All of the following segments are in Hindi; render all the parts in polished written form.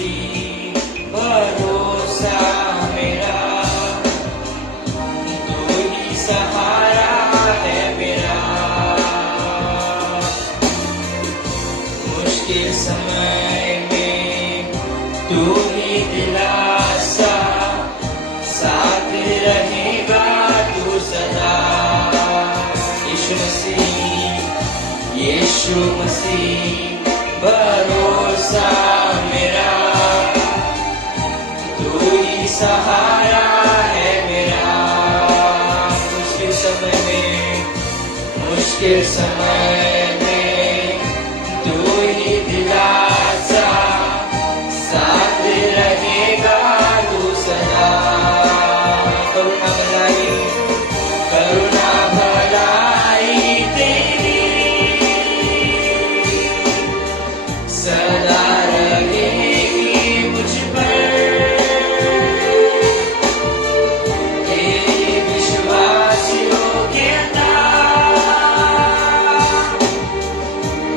मसीह भरोसा मेरा, तू ही सहारा है मेरा। मुश्किल समय में तू ही दिलासा, साथ रहेगा तू सदा। यीशु मसीह भरोसा मेरा, तू ही सहारा है मेरा। मुश्किल समय में तू ही दिलासा, साथ रहेगा तू सदा। करुणा भलाई तेरी सदा रहेगी मुझ पर, तेरी विश्वास योग्यता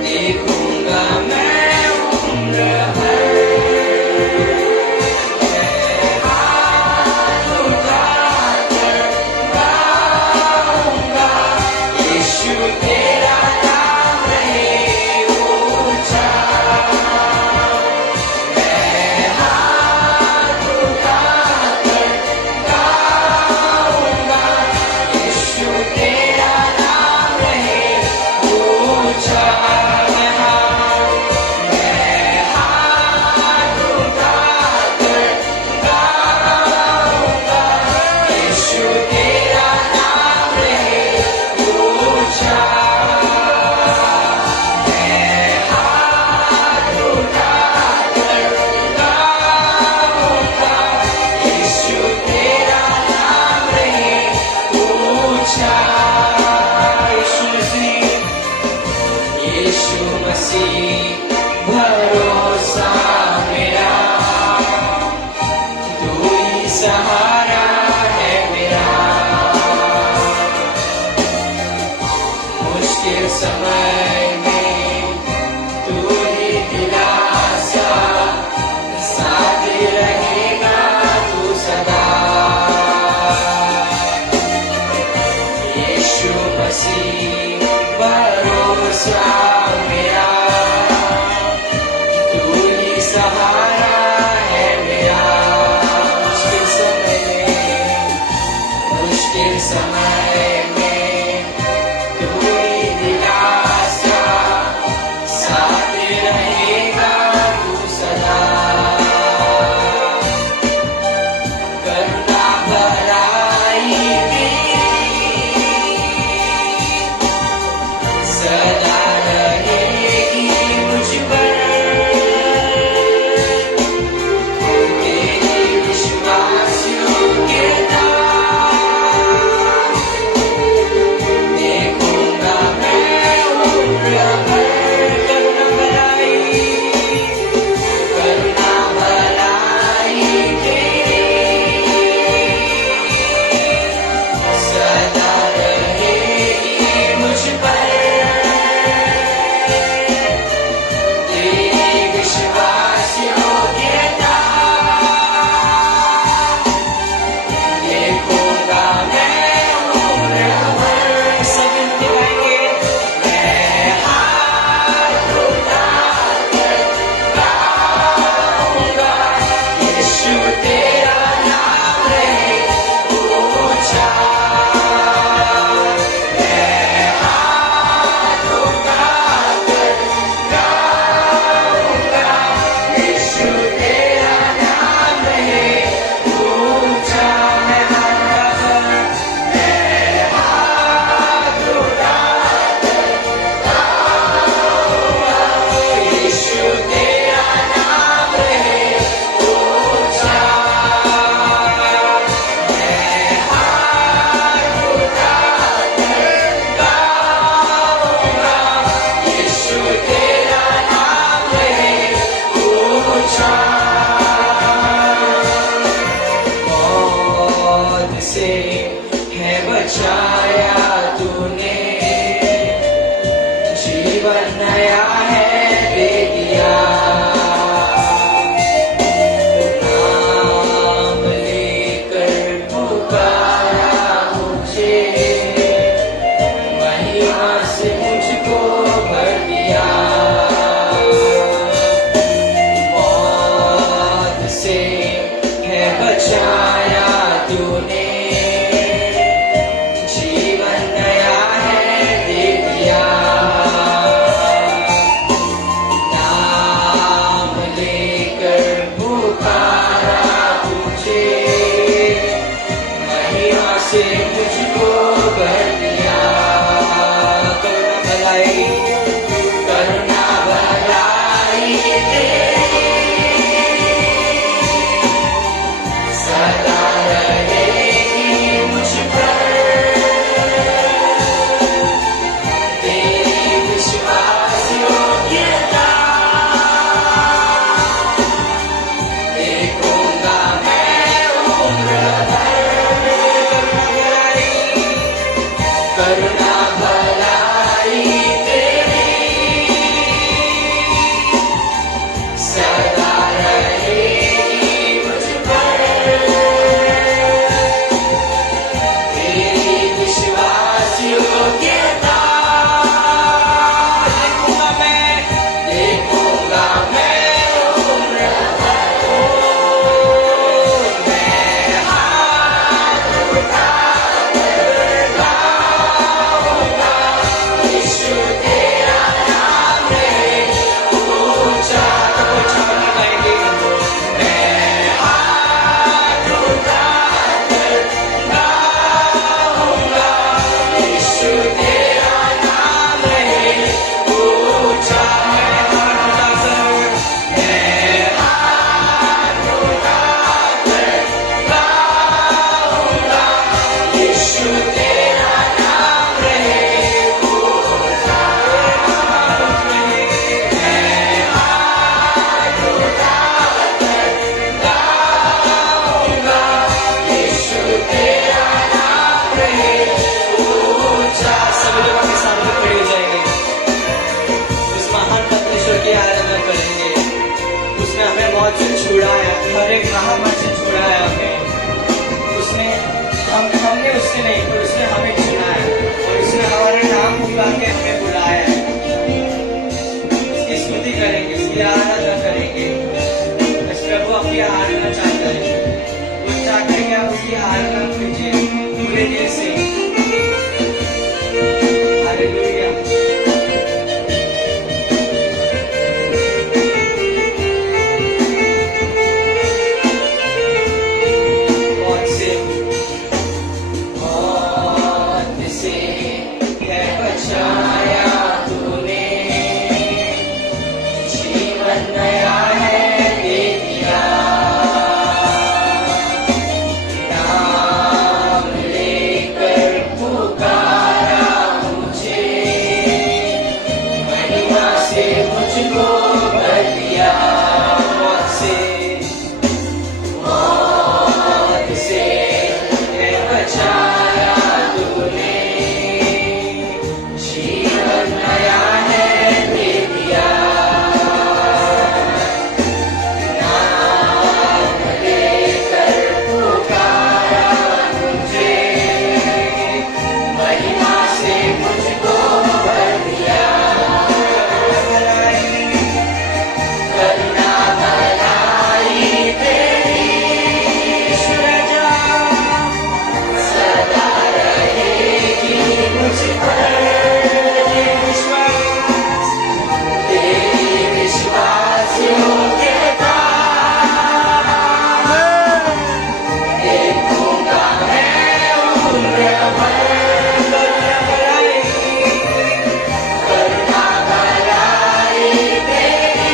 देखूंगा मैं उम्र भर। हाथ उठाकर गाऊंगा, यीशु तेरा नाम रहे ऊंचा। मैं हाथ उठाकर गाऊंगा, यीशु तेरा नाम रहे ऊंचा। मैं हाथ उठाकर तूने जीवन नया है दे दिया नाम लेकर पुकारा तुझे महिमा से मुझको भर दिया करुणा भलाई तेरी सदा रहेगी मुझ पर तेरी विश्वास योग्यता देखूंगा मैं उम्र भर करुणा भलाई तेरी सदा रहेगी मुझ पर तेरी विश्वास योग्यता देखूंगा मैं उम्र भर मैं हाथ उठाकर गाऊंगा यीशु तेरा नाम है ऊंचा गाएंगे मैं हाथ उठाकर गाऊंगा यीशु तेरा नाम है ऊंचा मैं हाथ उठाकर गाऊंगा यीशु तेरा नाम है ऊंचा यीशु तेरा नाम है ऊंचा सभी लोग अपने सामने खड़े हो जाएंगे उस महान परमेश्वर की आराधना करेंगे उसने हमें मौत से छुड़ाया हर एक महामारी से छुड़ाया हमें उसने हमने उससे नहीं तो उसने हमें छुड़ाया और उसने हमारा नाम बुला के हमें बुलाया है उसकी स्तुति करेंगे उसकी आराधना करेंगे बस प्रभु अपनी आराधना चाहता है वो चाहता है कि आप उसकी आराधना कीजिए पूरे दिल से हालेलुया मौत से है बचाया तूने जीवन नया है दे दिया नाम लेकर पुकारा मुझे महिमा से मुझको भर दिया मौत से है बचाया तूने जीवन नया है दे दिया नाम लेकर पुकारा मुझे महिमा से मुझको भर दिया करुणा भलाई तेरी सुरजा सदा रहेगी मुझ पर तेरी विश्वास योग्यता देखूंगा मैं उम्र भर करुणा भलाई तेरी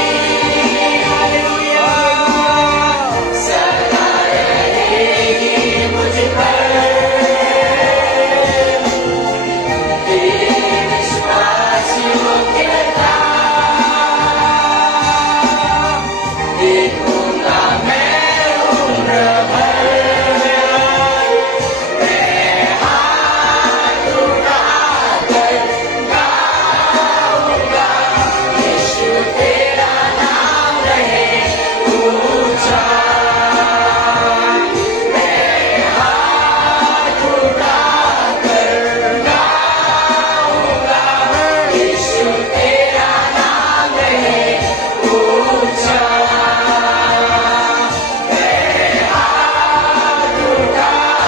सदा रहेगी मुझ पर तेरी विश्वास योग्यता देखूंगा मैं उम्र भर मैं हाथ उठाकर गाऊंगा यीशु तेरा नाम रहे ऊंचा मैं हाथ उठाकर गाऊंगा यीशु तेरा नाम रहे ऊंचा मैं हाथ उठाकर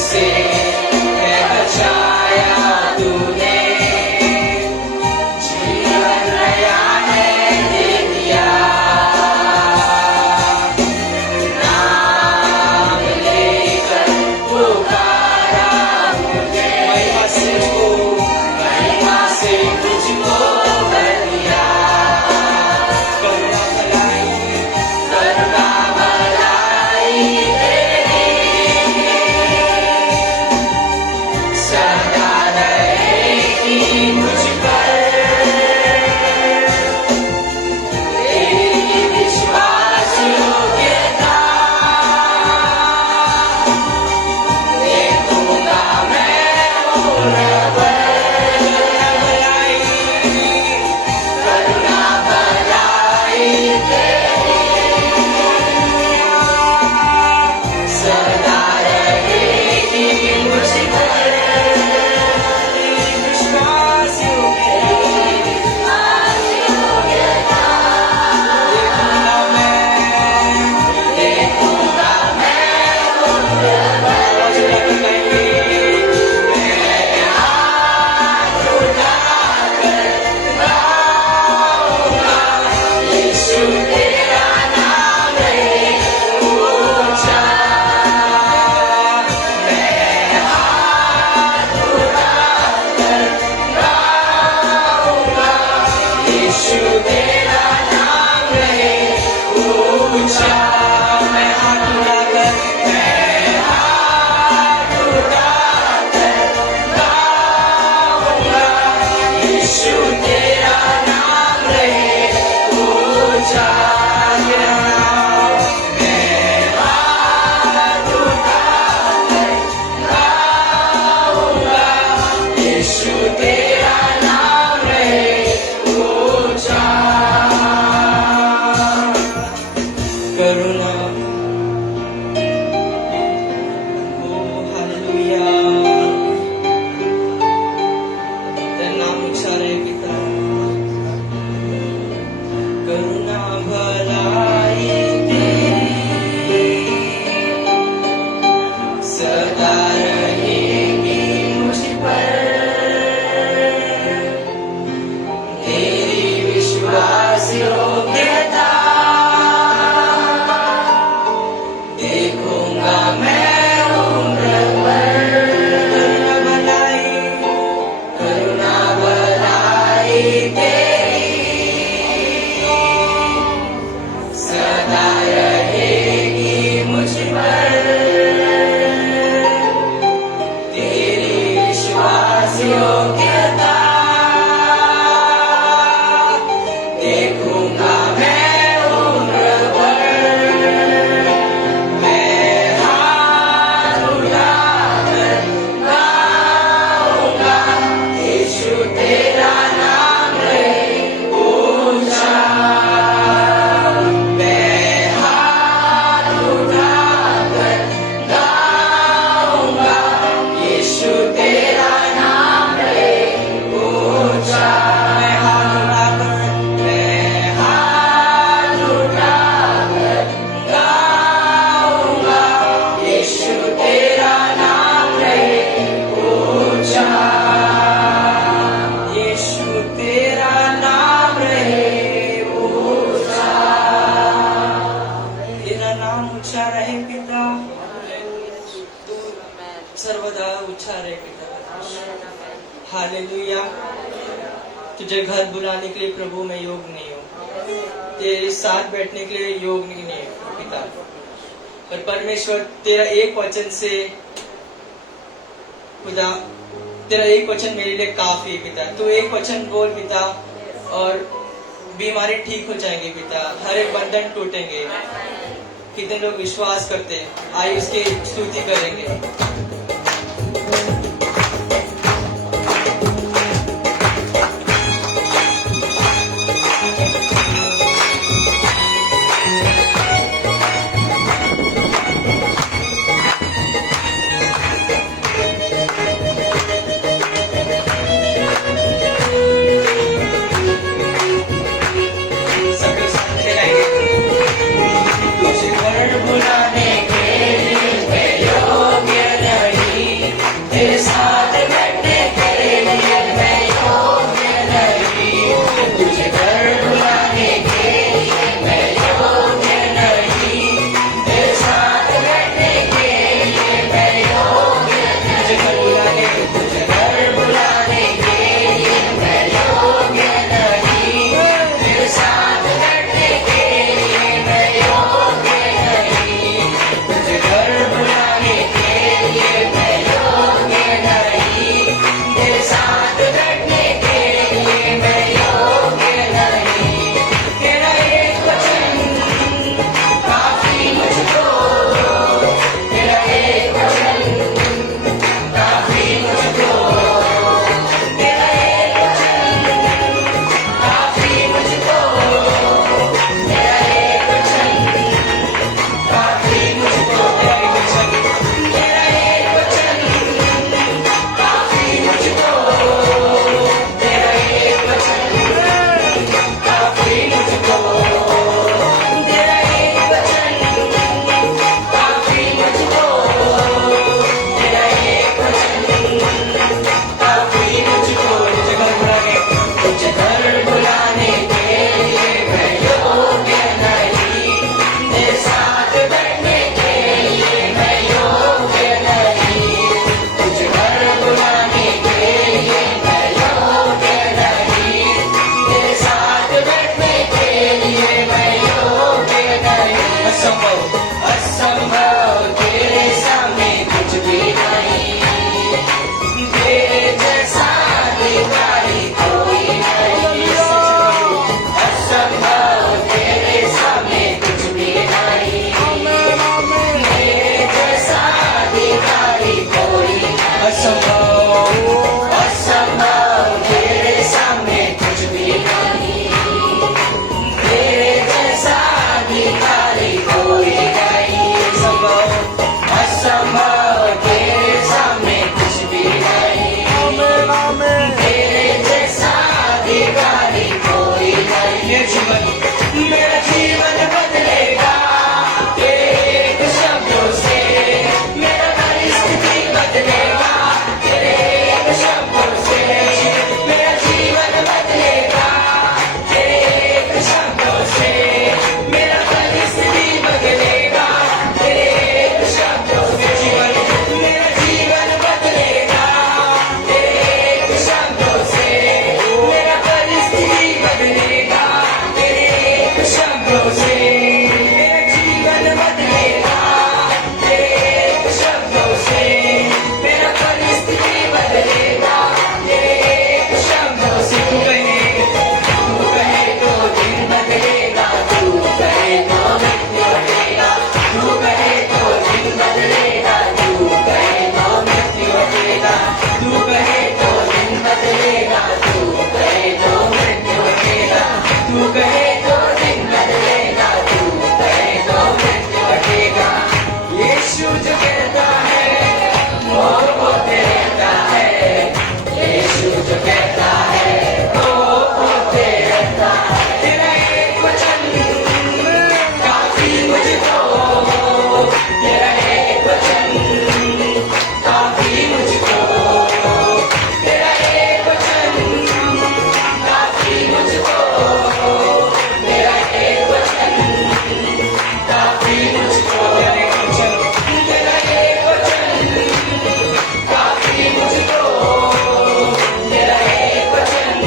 से है बचाया तूने, जीवन नया है दे दिया, नाम लेकर पुकारा मुझे, महिमा से तुझको कर दिया, करुणा भलाई सदा रहेगी मुझ पर, तेरी विश्वास योग्यता देखूंगा मैं उम्र भर, करुणा भलाई सदा रहेगी मुझ पर, विश्वास योग्यता देखूंगा मैं उम्र भर, मैं हाथ उठाकर गाऊंगा, यीशु तेरा नाम है ऊंचा, मैं हाथ उठाकर गाऊंगा, यीशु तेरा नाम है ऊंचा, मैं हाथ उठाकर गाऊंगा, यीशु तेरा नाम है ऊंचा, मैं हाथ उठाकर गाऊंगा, यीशु तेरा नाम है ऊंचा, करुणा ओ हालेलुया, तेरा नाम ऊंचा रहे पिता, करुणा भलाई तेरी सदा रहेगी मुझ पर, तेरी विश्वास योग्यता देखूंगा मैं उम्र भर, करुणा भलाई तेरी सदा रहेगी मुझ पर, तेरी विश्वास योग्यता देखूंगा मैं उम्र भर, मैं हाथ उठाकर गाऊंगा, यीशु तेरा नाम है ऊंचा, मैं हाथ उठाकर गाऊंगा, यीशु तेरा नाम है ऊंचा, मैं हाथ उठाकर गाऊंगा, यीशु तेरा नाम है ऊंचा, यीशु तेरा नाम रहे ऊंचा, तेरा नाम ऊंचा रहे पिता, सर्वदा ऊंचा रहे पिता, हालेलुया। तुझे घर बुलाने के लिए प्रभु मैं योग नहीं हूँ, तेरे साथ बैठने के लिए योग नहीं है पिता, पर परमेश्वर तेरा एक वचन से खुदा, तेरा एक वचन मेरे लिए काफी है पिता, तू एक वचन बोल पिता और बीमारी ठीक हो जाएंगे पिता, हर एक बंधन टूटेंगे। कितने लोग विश्वास करते हैं, आइए उसकी स्तुति करेंगे। बुलाने के लिए मैं योग्य नहीं, बैठने के लिए मैं योग्य नहीं, तुझ घर बुलाने के लिए मैं योग्य नहीं, तेरे साथ बैठने के लिए मैं योग्य नहीं। असंभव असंभव तेरे सामने कुछ भी नहीं, तेरे जैसा अधिकारी कोई नहीं। असंभव तेरे सामने कुछ भी नहीं, तेरे जैसा अधिकारी कोई नहीं। असंभव असंभव तेरे सामने कुछ भी नहीं, तेरे जैसा अधिकारी कोई नहीं। असंभव असंभव तेरे सामने कुछ भी नहीं, तेरे जैसा अधिकारी कोई नहीं। ये जीवन मेरा जीवन बदलेगा तेरे एक शब्दों से, मेरा परिस्थिति बदलेगा तेरे एक शब्दों से, मेरा जीवन बदलेगा तेरे एक शब्दों से, मेरा परिस्थिति बदलेगा तेरे एक शब्दों से। जीवन मेरा जीवन बदलेगा तेरे एक शब्दों से, मेरा परिस्थिति बदलेगा तेरे एक शब्दों से, मेरा जीवन बदलेगा तेरे एक शब्दों से, मेरा परिस्थिति बदलेगा तेरे एक शब्दों से। तू कहे तो दिन बदलेगा, तू कहे तो मृत्यु हटेगा, तू कहे तो दिन बदलेगा, तू कहे तो मृत्यु हटेगा, तू कहे तो दिन बदलेगा, तू कहे तो मृत्यु हटेगा, तू कहे तो दिन बदलेगा, तू कहे तो मृत्यु हटेगा। यीशु जो कहता है वो होते रहता है, यीशु जो कहता है वो होते रहता है। तेरा एक वचन काफी मुझको, तेरा एक वचन काफी मुझको, तेरा एक वचन काफी मुझको, तेरा एक वचन काफी मुझको, तेरा एक वचन काफी मुझको, तेरा एक वचन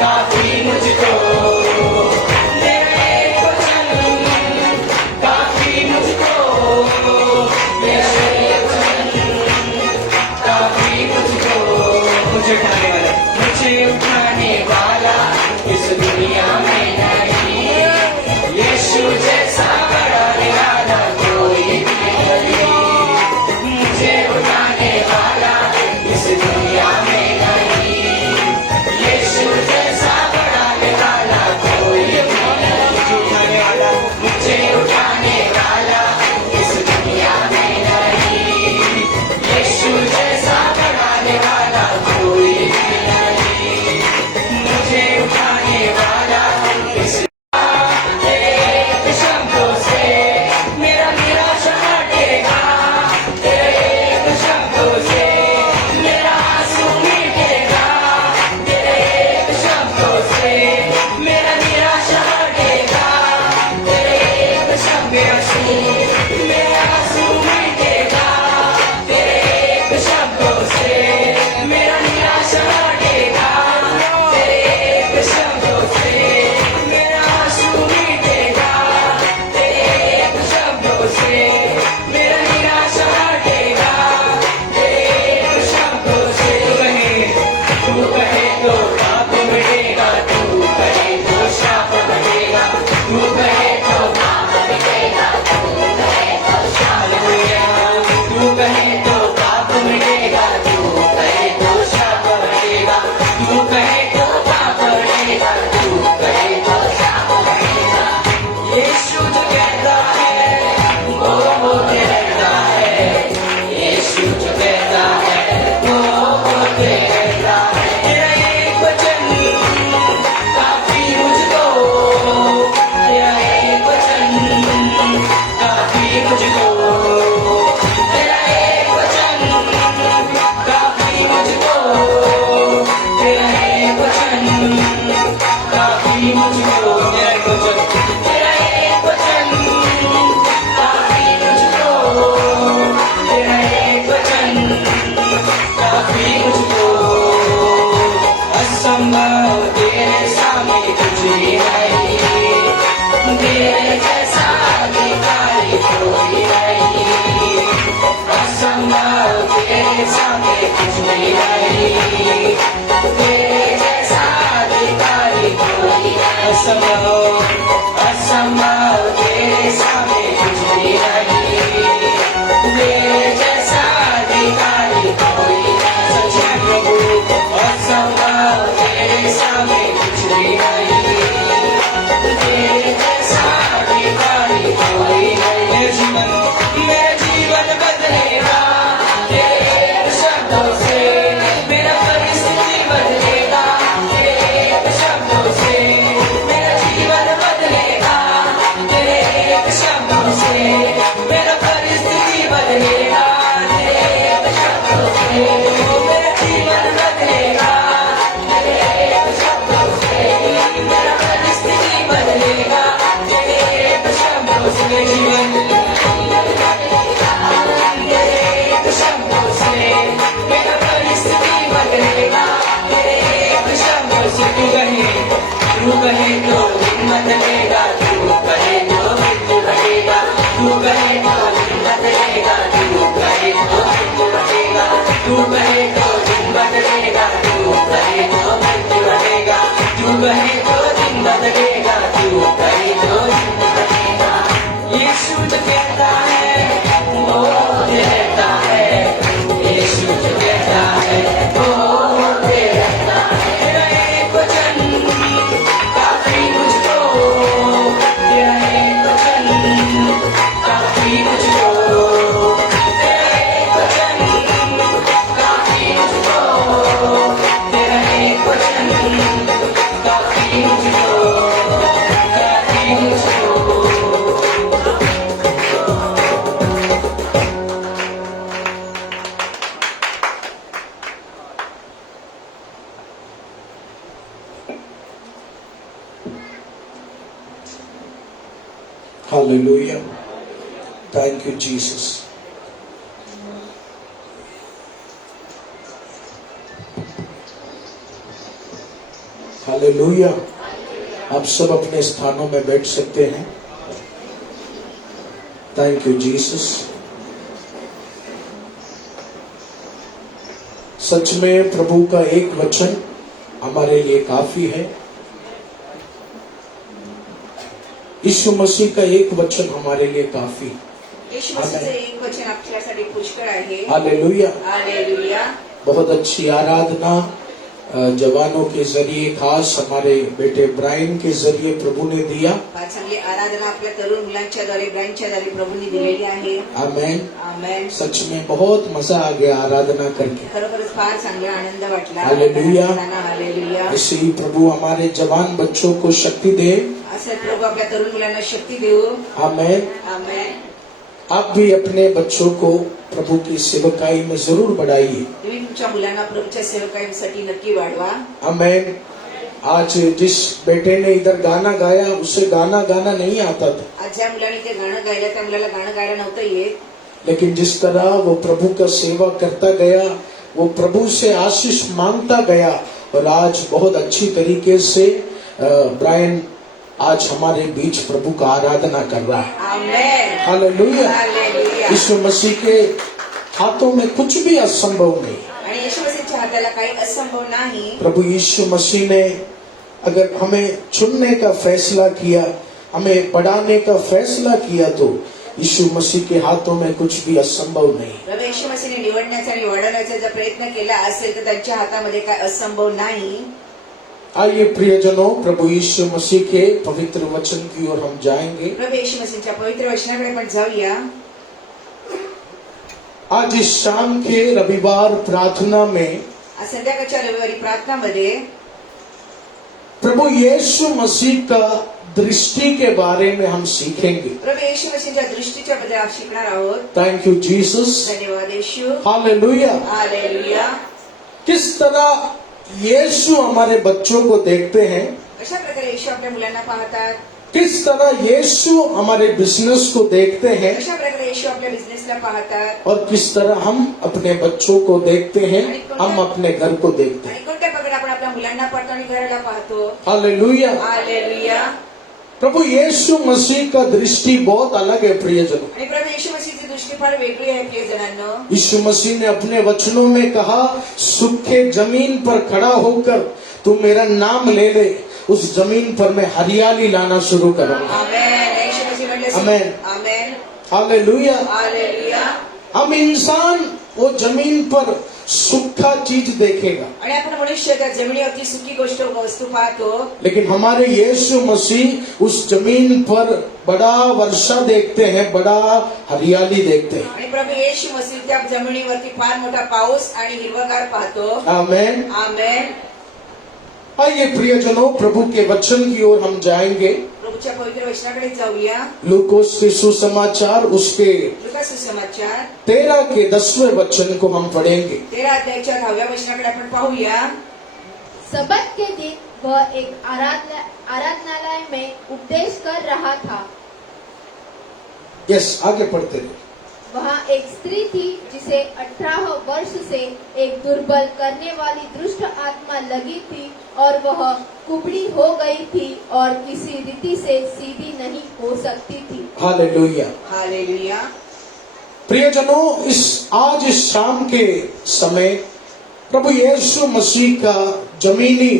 काफी मुझको, तेरा एक वचन काफी मुझको, तेरा एक वचन काफी मुझको। मुझे उठाने वाला इस दुनिया में नहीं, यीशु जैसा बढ़ाने वाला कोई भी नहीं। मुझे उठाने वाला इस दुनिया में नहीं, यीशु जैसा बढ़ाने वाला कोई भी नहीं। मुझे उठाने वाला इस दुनिया में नहीं, यीशु जैसा बढ़ाने वाला कोई भी नहीं। मुझे उठाने वाला इस एक शब्दों से मेरा निराशा हटेगा, तेरे एक शब्दों से मेरा आंसू मिटेगा, तेरे एक शब्दों से मेरा निराशा हटेगा, तेरे एक शब्दों से मेरा आंसू मिटेगा, तेरे एक शब्दों से मेरा निराशा हटेगा, तेरे एक शब्दों से मेरा आंसू मिटेगा, तेरे एक शब्दों से मेरा निराशा हटेगा, तेरे एक शब्दों से। तू कहे तो पाप मिटेगा, तू कहे तो शाप हटेगा, तू कहे तो पाप मिटेगा, तू सामने कुछ भी नहीं, तेरे जैसा अधिकारी कोई नहीं। असंभव असंभव तेरे सामने कुछ भी नहीं, तेरे जैसा अधिकारी कोई नहीं। सच है प्रभु असंभव तेरे सामने कुछ भी नहीं, तेरे जैसा अधिकारी कोई नहीं। मेरा जीवन बदलेगा तेरे शब्दों से, मेरा परिस्थिति बदलेगा तेरे शब्दों से, मेरा जीवन बदलेगा तेरे शब्दों से, मेरा परिस्थिति बदलेगा तेरे शब्दों से, मेरा जीवन बदलेगा तेरे शब्दों से, मेरा परिस्थिति बदलेगा तेरे शब्दों से। जीवन मेरा परिस्थिति बदलेगा तेरे शब्दों से। तू कहे तो हिम्मत लेगा, तू कहे तो मृत्यु घटेगा, तू कहे तो हिम्मत लेगा, तू कहे तो मृत्यु घटेगा, तू कहे तो हिम्मत लेगा, तू कहे तो मृत्यु घटेगा, तू कहे तो हिम्मत लेगा, तू कहे तो मृत्यु घटेगा। यीशु जो कहता है वो रहता है, यीशु जो कहता है वो होते रहता है। तेरा एक वचन काफी मुझको, तेरा एक वचन काफी मुझको, तेरा एक वचन काफी मुझको, तेरा एक वचन काफी मुझको, काफी मुझको। Hallelujah. Thank you, Jesus. Hallelujah. आप सब अपने स्थानों में बैठ सकते हैं। Thank you, Jesus. सच में प्रभु का एक वचन हमारे लिए काफी है। यीशु मसीह का एक वचन हमारे लिए काफी। यीशु मसीहचं एक वचन आपल्यासाठी पुष्कळ आहे। हालेलुया। हालेलुया। बहुत अच्छी आराधना जवानों के जरिए, खास हमारे बेटे ब्रायन के जरिए प्रभु ने दिया। फार चांगली आराधना आपल्या तरुण मुलांच्या द्वारे, ब्रायनच्या द्वारे प्रभूंनी दिलेली आहे। आमेन। आमेन। सच में बहुत मजा आ गया आराधना करके। खरोखरच फार चांगला आनंद वाटला। हालेलुया। हालेलुया। ऐसे ही प्रभु हमारे जवान बच्चों को शक्ति दे। असे प्रभू आपल्या तरुण मुलांना शक्ती देऊ। आमेन। आमेन। आप भी अपने बच्चों को प्रभु की सेवकाई में जरूर बढ़ाइए। तुम्ही तुमच्या मुलांना प्रभूच्या सेवकाईसाठी नक्की वाढवा। आमेन। आज जिस बेटे ने इधर गाना गाया उसे गाना गाना नहीं आता था, आज ज्या मुलाने ते गाणं गायलं त्या मुलाला गाणं गायला नव्हतं येत, लेकिन जिस तरह वो प्रभु का सेवा करता गया, वो प्रभु से आशीष मांगता गया, और आज बहुत अच्छी तरीके से ब्रायन आज हमारे बीच प्रभु का आराधना कर रहा है। आमेन। हालेलुया। हालेलुया। यीशु मसीह के हाथों में कुछ भी असंभव नहीं। आणि यीशु मसीहच्या हाताला काही असंभव नाही। प्रभु यीशु मसीह ने अगर हमें चुनने का फैसला किया, हमें बढ़ाने का फैसला किया, तो यीशु मसीह के हाथों में कुछ भी असंभव नहीं। प्रभू यीशु मसीहने निवडण्याचा आणि वाढवण्याचा जर प्रयत्न केला असेल तर त्यांच्या हातामध्ये काय असंभव नाही। आइए प्रियजनों, प्रभु यीशु मसीह के पवित्र वचन की ओर हम जाएंगे। प्रभू यीशु मसीहच्या पवित्र वचनाकडे आपण जाऊया। आज इस शाम के रविवार प्रार्थना में आज संध्याकाळच्या रविवारी प्रार्थनामध्ये प्रभु यीशु मसीह का दृष्टि के बारे में हम सीखेंगे। प्रभू यीशु मसीहच्या दृष्टीच्या बद्दल आपण शिकणार आहोत। Thank you Jesus. धन्यवाद यीशु। हालेलुया। हालेलुया। किस तरह यीशु हमारे बच्चों को देखते हैं, कशा प्रकारे यीशु आपल्या मुलांना पाहतात, किस तरह यीशु हमारे बिजनेस को देखते हैं, कशा प्रकारे यीशु आपल्या बिझनेसला पाहतात, और किस तरह हम अपने बच्चों को देखते हैं, हम अपने घर को देखते आणि हैं। कोणत्या प्रकारे आपण आपल्या मुलांना पाहतो आणि घराला पाहतो। हालेलुया। हालेलुया। प्रभु यीशु मसीह का दृष्टि बहुत अलग है प्रियजनों। आणि प्रभू यीशु मसीहची दृष्टी फार वेगळी आहे प्रियजनांनो. यीशु मसीह ने अपने वचनों में कहा, सूखे जमीन पर खड़ा होकर तू मेरा नाम ले ले, उस जमीन पर मैं हरियाली लाना शुरू करूंगा. आमेन. येशू मसीह म्हटले आमेन. आमेन. हालेलुया. हालेलुया. हम इंसान वो जमीन पर सूखा चीज देखेगा, आणि आपण मनुष्य त्या जमिनीवरती सुकी गोष्ट वस्तू पाहतो. लेकिन हमारे यीशु मसीह उस जमीन पर बड़ा वर्षा देखते हैं, बड़ा हरियाली देखते हैं. आणि प्रभू येशू मसीह त्या जमिनीवरती फार मोठा पाऊस आणि हिरवगार पाहतो. आमेन. आमेन. आइए प्रियजनों, प्रभु के वचन की ओर हम जाएंगे. प्रभूच्या पवित्र वचनाकडे जाऊया. लूकोस के सुसमाचार उसके लूका सुसमाचार 13 के 10वें वचन को हम पढ़ेंगे. 13 अध्यायाच्या 10व्या वचनाकडे आपण पाहूया. सबत के दिन वह एक आराधनालय में उपदेश कर रहा था. यस, आगे पढ़ते रहे. वहाँ एक स्त्री थी जिसे 18 वर्ष से एक दुर्बल करने वाली दुष्ट आत्मा लगी थी और वह कुबड़ी हो गई थी और किसी रीति से सीधी नहीं हो सकती थी. हालेलुया. हालेलुया. प्रियजनों, आज इस शाम के समय प्रभु यीशु मसीह का जमीनी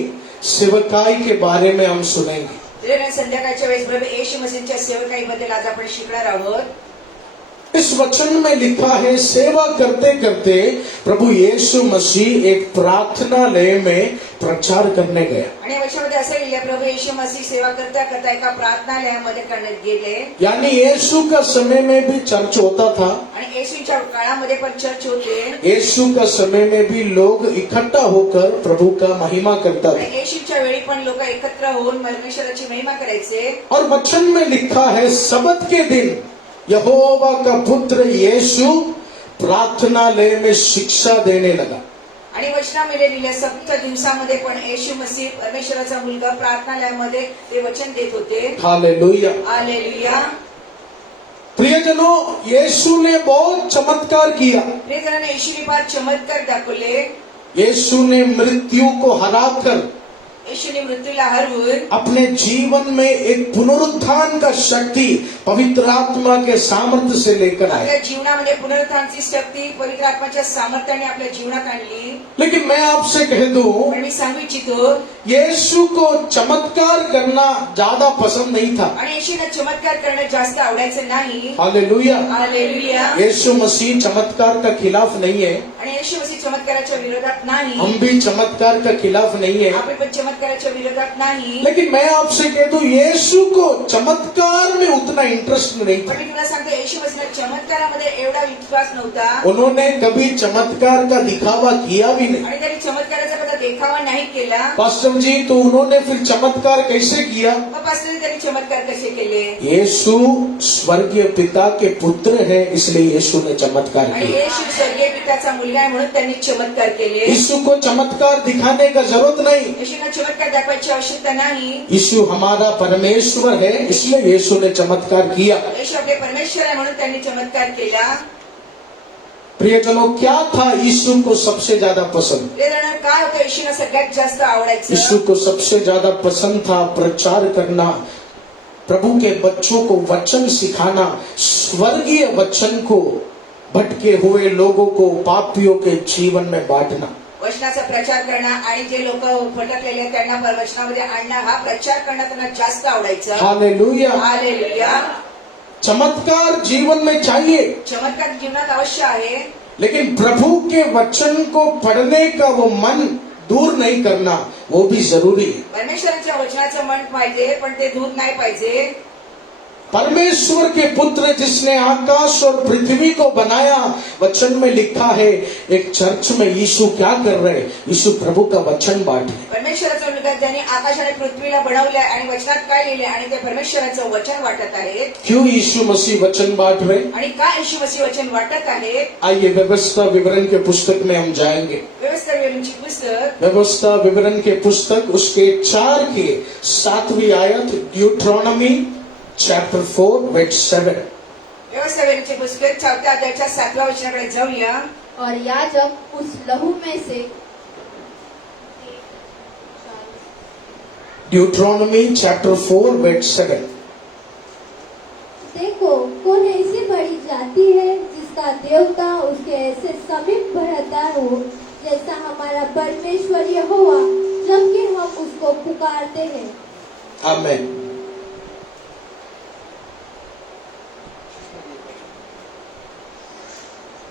सेवकाई के बारे में हम सुनेंगे. प्रिय संध्याकाळच्या वेळेस प्रभू येशू मसीहच्या सेवकाईबद्दल आज आपण शिकणार आहोत. इस वचन में लिखा है, सेवा करते करते प्रभु यीशु मसीह एक प्रार्थनालय में प्रचार करने गया. आणि या वचनामध्ये असं लिहिलं, प्रभू येशू मसीह सेवा करता करता एका प्रार्थनालयामध्ये करण्यात गेले. यानी यीशु का समय में भी चर्च होता था. आणि येशूच्या काळामध्ये पण चर्च होते. यीशु का समय में भी लोग इकट्ठा होकर प्रभु का महिमा करता आणि था. येशूच्या वेळी पण लोक एकत्र होऊन परमेश्वराची महिमा करायचे. और वचन में लिखा है, सबत के दिन यहोवा का पुत्र यीशु प्रार्थनालय में शिक्षा देने लगा. आणि वचनामध्ये लिहिलं, सप्त दिवसामध्ये पण येशू मसीह परमेश्वराचा मुलगा प्रार्थनालयामध्ये ते वचन देत होते. हालेलुया. हालेलुया. प्रियजनों, यीशु ने बहुत चमत्कार किया. प्रियजनांनो, येशूने फार चमत्कार दाखवले. यीशु ने मृत्यु को हराकर येशूने मृत्यूला हरवून अपने जीवन में एक पुनरुत्थान का शक्ति पवित्र आत्मा के सामर्थ्य से लेकर आए. आपल्या जीवनामध्ये पुनरुत्थानाची शक्ती पवित्र आत्म्याच्या सामर्थ्याने आपल्या जीवनात आणली. लेकिन मैं आपसे कह दूं, पण मी सांगू इच्छितो, यीशु को चमत्कार करना ज्यादा पसंद नहीं था. आणि येशूला चमत्कार करणं जास्त आवडायचं नाही. हालेलुया. हालेलुया. यीशु मसीह चमत्कार का खिलाफ नहीं है. आणि येशू मसीह चमत्काराच्या विरोधात नाही. हम भी चमत्कार का खिलाफ नहीं है. आपण पण चमत्काराच्या विरोधात नाही. लेकिन मैं आपसे कह दूं, यीशु को चमत्कार में उतना इंटरेस्ट नहीं पण था. मी तुला सांगतो, येशू मसीहला चमत्कारामध्ये एवढा विश्वास नव्हता. उन्होंने कभी चमत्कार का दिखावा किया भी नहीं. आणि त्यांनी चमत्काराचा कदा देखावा नाही केला. पास्टर जी, तो उन्होंने फिर चमत्कार कैसे किया? मग पास्टरने त्यांनी चमत्कार कसे केले? यीशु स्वर्गीय पिता के पुत्र है, इसलिए यीशु ने चमत्कार आणि किया. येशू स्वर्गीय पित्याचा मुलगा आहे म्हणून त्यांनी चमत्कार केले. यीशु को चमत्कार दिखाने का जरूरत नहीं. येशूला चमत्कार दाखवायची आवश्यकता नाही. यीशु हमारा परमेश्वर है, इसलिए यीशु ने चमत्कार किया. येशू आपले परमेश्वर आहे म्हणून त्यांनी चमत्कार केला. प्रियजनों, क्या था यीशु को सबसे ज्यादा पसंद? ते जण काय होतं, येशूला सगळ्यात जास्त आवडायचं. यीशु को सबसे ज्यादा पसंद था प्रचार करना, प्रभु के बच्चों को वचन सिखाना, स्वर्गीय वचन को भटके हुए लोगों को, पापियों के जीवन में बांटना. वचनाचा प्रचार करणं आणि जे लोक भटकलेले आहेत त्यांना वचनामध्ये आणणं, हा प्रचार करणं त्यांना जास्त आवडायचं. हालेलुया. हालेलुया. चमत्कार जीवन में चाहिए, चमत्कार जीवनात अवश्य आहे. लेकिन प्रभु के वचन को पढ़ने का वो मन दूर नहीं करना, वो भी जरूरी है. परमेश्वराच्या वचनाचं मन पाहिजे, पण ते दूर नाही पाहिजे. परमेश्वर के पुत्र जिसने आकाश और पृथ्वी को बनाया, वचन में लिखा है, एक चर्च में यीशु क्या कर रहे? यीशु प्रभु का वचन बांट रहे. परमेश्वराचा मुलगा ज्याने आकाश आणि पृथ्वीला बनवलंय आणि वचनात काय लिहिले आणि ते परमेश्वराचं वचन वाटत आहेत. क्यों यीशु मसीह वचन बांट रहे? आणि का येशू मसीह वचन वाटत आहेत? आइए व्यवस्था विवरण के पुस्तक में हम जाएंगे. व्यवस्था विवरणची पुस्तक, व्यवस्था विवरण के पुस्तक उसके 4 के 7वीं आयत, ड्यूट्रोनॉमी चैप्टर 4 वर्स 7. व्यवस्था विवरणची पुस्तक 4व्या अध्यायाच्या 7व्या वचनाकडे जाऊया. और याजक उस लहू में से ड्यूट्रोनॉमी चैप्टर 4 वर्स 7. देखो, कौन ऐसी बड़ी जाति है जिसका का देवता उसके ऐसे समीप रहता हो जैसा हमारा परमेश्वर यहोवा जबकि हम उसको पुकारते हैं। आमेन।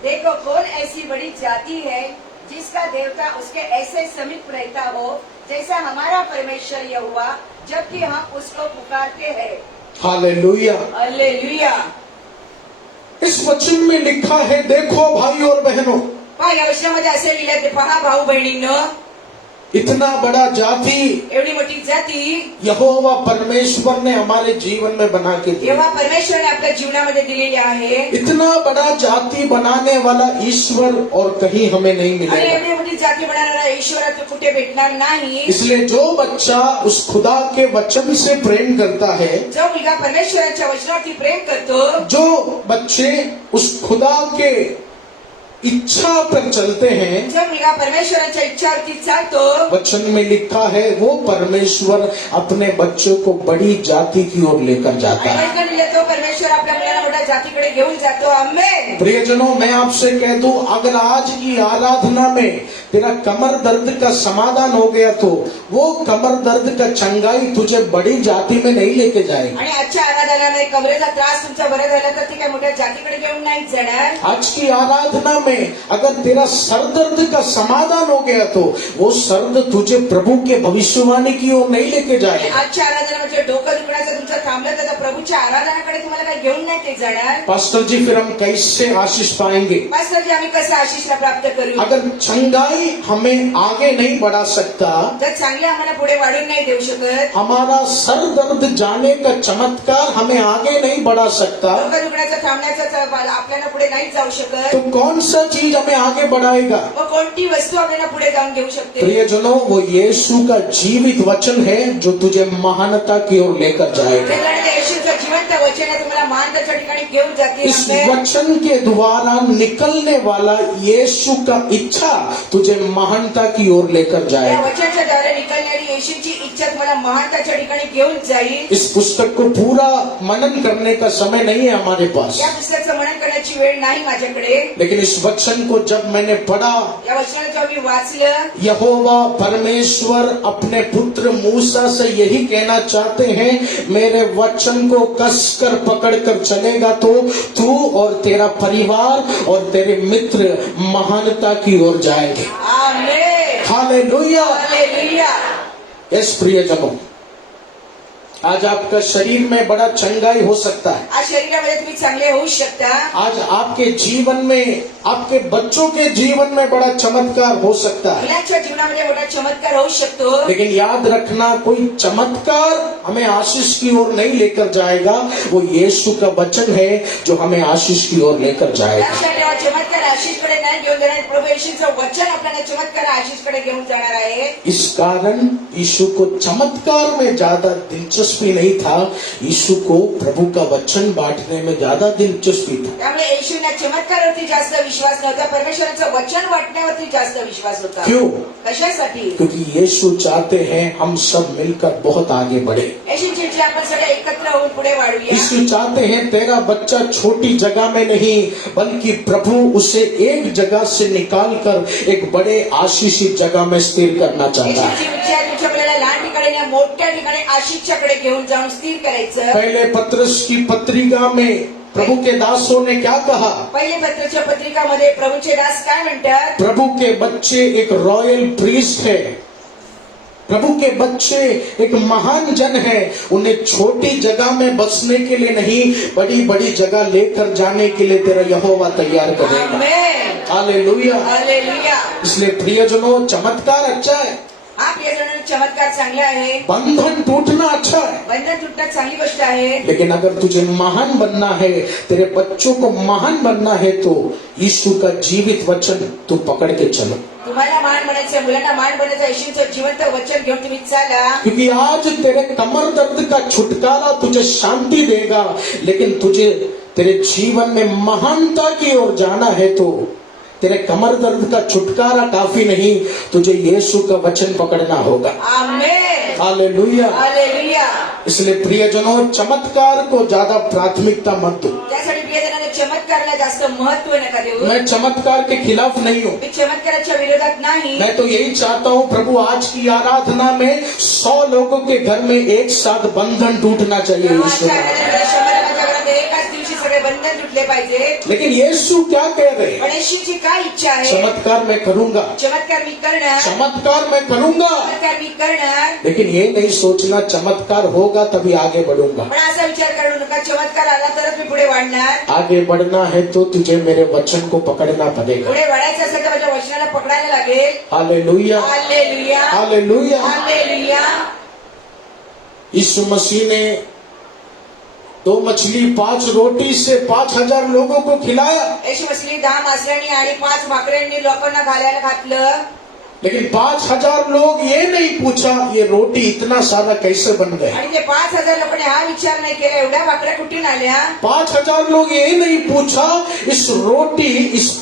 देखो कौन ऐसी बड़ी जाति है जिसका देवता उसके ऐसे समीप रहता हो जैसा हमारा परमेश्वर यहोवा जबकि हम उसको पुकारते हैं। हालेलुया। हालेलुया। इस वचन में लिखा है, देखो भाई और बहनों, पहा या वचनामध्ये असे लिहिले ते पहा भाऊ बहिणींनो, इतना बड़ा जाति एवढी मोठी जाती यहोवा परमेश्वर ने हमारे जीवन में बना के दी। जेव्हा परमेश्वराने आपल्या जीवनामध्ये दिलेली आहे इतना बड़ा जाति बनाने वाला ईश्वर और कहीं हमें नहीं आणि मिलेगा। एवढी मोठी जाती बनवणारा ईश्वर तो कुठे भेटणार नाही। इसलिए जो बच्चा उस खुदा के वचन से प्रेम करता है, जो मुलगा परमेश्वराच्या वचनावरती प्रेम करतो, जो बच्चे उस खुदा के इच्छा पर चलते हैं, जो मुलगा परमेश्वराच्या इच्छावरती चालतो, वचन में लिखा है वो परमेश्वर अपने बच्चों को बड़ी जाति की ओर लेकर जाता है। आणि वचनात तो परमेश्वर आपल्या मुलाला मोठ्या जातीकडे घेऊन जातो। आमेन। प्रियजनों, मैं आपसे कह दूं, अगर आज की आराधना में तेरा कमर दर्द का समाधान हो गया तो वो कमर दर्द का चंगाई तुझे बड़ी जाति में नहीं लेके जाएगी। आणि आजच्या आराधनामध्ये कमरेचा त्रास तुमचा बरा झाला तर ती काय मोठ्या जातीकडे घेऊन नाही जाणार। आज की आराधना में अगर तेरा सर दर्द का समाधान हो गया तो वो सर्द तुझे प्रभु के भविष्यवाणी की ओर नहीं लेके जाएगा। आजच्या आराधनामध्ये डोकं दुखण्याचं तुमचं थांबलं तर प्रभूच्या आराधनाकडे तुम्हाला काय घेऊन नाही ते जाणार। पास्टर जी, फिर हम कैसे आशीष पाएंगे? पास्टर जी, आम्ही कसं आशिषला प्राप्त करू? अगर चंगाई हमें आगे नहीं बढ़ा सकता, तर चांगले आम्हाला पुढे वाढून नाही देऊ शकत, हमारा सर दर्द जाने का चमत्कार हमें आगे नहीं बढ़ा सकता, डोकं दुखण्याचं थांबण्याचं आपल्याला पुढे नाही जाऊ शकत, तो कौन सा चीज हमें आगे बढ़ाएगा? मग कोणती वस्तू आपल्याला पुढे जाऊन घेऊ शकते? प्रियजनों, वो यीशु का जीवित वचन है जो तुझे महानता की ओर लेकर जाएगा। येशूचं जिवंत वचन आहे तुम्हाला महानतेच्या ठिकाणी घेऊन जाते। इस वचन के द्वारा निकलने वाला यीशु का इच्छा तुझे महानता की ओर लेकर या जाएगा। वचनाच्या द्वारे निकलणारी येशूची इच्छा तुम्हाला महानतेच्या ठिकाणी घेऊन जाईल। इस पुस्तक को पूरा मनन करने का समय नहीं है हमारे पास, या पुस्तकाचं मनन करण्याची वेळ नाही माझ्याकडे, लेकिन इस वचन को जब मैंने पढ़ा, या वचनाला जेव्हा मी वाचलं, यहोवा परमेश्वर अपने पुत्र मूसा से यही कहना चाहते हैं, मेरे वचन को कसकर पकड़कर चलेगा तो तू और तेरा परिवार और तेरे मित्र महानता की ओर जाएंगे। आमेन। हालेलुया। हालेलुया। यस प्रियजनों, आज आपका शरीर में बड़ा चंगाई हो सकता है। आज शरीरामध्ये तुम्ही चांगले होऊ शकता। आज आपके जीवन में, आपके बच्चों के जीवन में बड़ा चमत्कार हो सकता है। मुलांच्या जीवनामध्ये मोठा चमत्कार होऊ शकतो, लेकिन याद रखना, कोई चमत्कार हमें आशीष की ओर नहीं लेकर जाएगा, वो यीशु का वचन है जो हमें आशीष की ओर लेकर जाएगा। लक्षात ठेवा, चमत्कार आशिषकडे नाही घेऊन जाणार, प्रभू येशूचं वचन आपल्याला चमत्कार आशिषकडे घेऊन जाणार आहे। इस कारण यीशु को चमत्कार में ज्यादा दिलचस्पी नहीं था, यीशु को प्रभु का वचन बांटने में ज्यादा दिलचस्पी था। त्यामुळे येशूला चमत्कारावरती जास्त विश्वास नव्हता, परमेश्वराचं वचन वाटण्यावरती जास्त विश्वास होता। क्यों? कशासाठी? क्योंकि यीशु चाहते हैं हम सब मिलकर बहुत आगे बढ़े। येशूची इच्छा आपण सगळे एकत्र होऊन पुढे वाढूया। यीशु चाहते हैं तेरा बच्चा छोटी जगह में नहीं, बल्कि प्रभु उसे एक जगह से निकालकर एक बड़े आशीषित जगह में स्थिर करना चाहता है। येशूची इच्छा तुमच्या मुलाला लहान ठिकाणी नाही, मोठ्या ठिकाणी आशिषच्याकडे घेऊन जाऊन स्थिर करायचं। पहले पत्रस की पत्रिका में प्रभु के दासों ने क्या कहा? पहिले पत्राच्या पत्रिकामध्ये प्रभूचे दास काय म्हणतात? प्रभु के बच्चे एक रॉयल प्रीस्ट है, प्रभु के बच्चे एक महान जन है, उन्हें छोटी जगह में बसने के लिए नहीं, बड़ी बड़ी जगह लेकर जाने के लिए तेरा यहोवा तैयार करेगा। आमेन। हालेलुया। हालेलुया। इसलिए प्रियजनों, चमत्कार अच्छा है, आप या जणांना चमत्कार चांगला आहे, बंधन टूटना अच्छा है, बंधन तुटणं चांगली गोष्ट आहे, लेकिन अगर तुझे महान बनना है, तेरे बच्चों को महान बनना है तो यीशु का जीवित वचन तू पकड़ के चलो। तुम्हाला मान बनायचं, मुलांना मान बनायचं, येशूचं जिवंत वचन घेऊन तुम्ही चाला। क्योंकि आज तेरे कमर दर्द का छुटकारा तुझे शांति देगा, लेकिन तुझे तेरे जीवन में महानता की ओर जाना है तो तेरे कमर दर्द का छुटकारा काफी नहीं, तुझे यीशु का वचन पकड़ना होगा। आमेन। हालेलुया। हालेलुया। इसलिए प्रियजनों, चमत्कार को ज्यादा प्राथमिकता मत दो। त्यासाठी प्रियजनांनो चमत्काराला जास्त महत्व नका देऊ. मैं चमत्कार के खिलाफ नहीं हूँ. मी चमत्काराच्या विरोधात नाही. मैं तो यही चाहता हूँ प्रभु आज की आराधना में 100 लोगों के घर में एक साथ बंधन टूटना चाहिए यीशु आजच्या का. आराधनेला 100 लोकांच्या घरात एकाच दिवशी सगळे बंधन तुटले पाहिजे. लेकिन यीशु क्या कह रहे हैं? पण येशूची काय इच्छा आहे? चमत्कार मैं करूंगा, चमत्कार मी करणार. चमत्कार मैं करूंगा, चमत्कार मी करणार. लेकिन ये नहीं सोचना चमत्कार होगा तभी आगे बढ़ूंगा. पण असा विचार करू नका चमत्कार आला तरच मी पुढे वाढणार. आगे बढ़ना है तो तुझे मेरे वचन को पकड़ना पड़ेगा. पुढे वाढायचं असेल तर माझ्या वचनाला पकडायला लागेल. Hallelujah, hallelujah, hallelujah. हालेलुया. यीशु मसीह ने 2 मछली 5 रोटी से 5000 लोगों को खिलाया. येशू मसीह 10 मासळ्यांनी आणि 5 भाकऱ्यांनी लोकांना घालायला घातलं. लेकिन 5000 लोग ये नहीं पूछा ये रोटी इतना सारा कैसे बन गए. आणि ते 5000 लोकांनी हा विचार नाही केला एवढ्या भाकऱ्या कुठून आल्या. 5000 लोग ये नहीं पूछा इस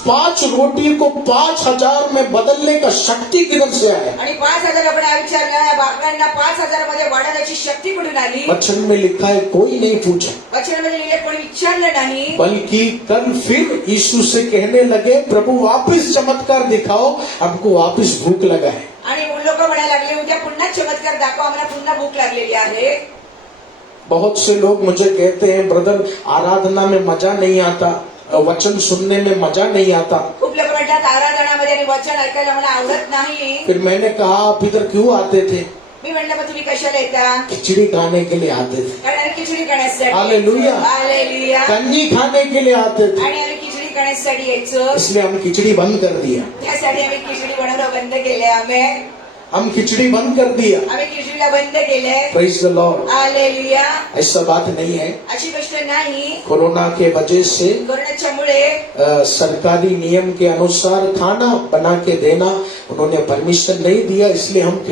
5 रोटी को 5000 में बदलने का शक्ति किधर से आया. आणि 5000 लोकांनी हा विचारला या भाकऱ्यांना 5000 मध्ये वाढवण्याची शक्ती कुठून आली. वचन में लिखा है कोई नहीं पूछा, वचनामध्ये लिहिले कोणी विचारलं नाही. बल्कि कल फिर यीशु से कहने लगे प्रभु वापस चमत्कार दिखाओ, हमको वापस भूख लगा है. आणि लोक म्हणायला लागले उद्या पुन्हा चमत्कार दाखवा आम्हाला पुन्हा भूक लागलेली आहे. बहुत से लोग मुझे कहते हैं ब्रदर आराधना में मजा नहीं आता, वचन सुनने में मजा नहीं आता. खूप लोक म्हणतात आराधनामध्ये आणि वचन ऐकायला मला आवडत नाही. फिर मैंने कहा आप इधर क्यों आते थे? मी म्हणलं मग तुम्ही कशाला येता? खिचड़ी खाने के लिए आते थे, कारण खिचडी करण्यासाठी. हालेलुया. हालेलुया. कंजी खाने के लिए आते थे, आणि आम्ही खिचडी करण्यासाठी यायचो. इसलिए हम खिचड़ी बंद कर दिया. त्यासाठी आम्ही खिचडी बनवणं बंद केले. हम खिचड़ी बंद कर दिया. आम्ही खिचडीला बंद केले. Praise the lord. हालेलुया. ऐसा बात नहीं है. अशी गोष्ट नाही. कोरोना के वजह से कोरोनाच्यामुळे सरकारी नियम के अनुसार खाना बना के देना उन्होंने परमिशन नहीं दिया, इसलिए हम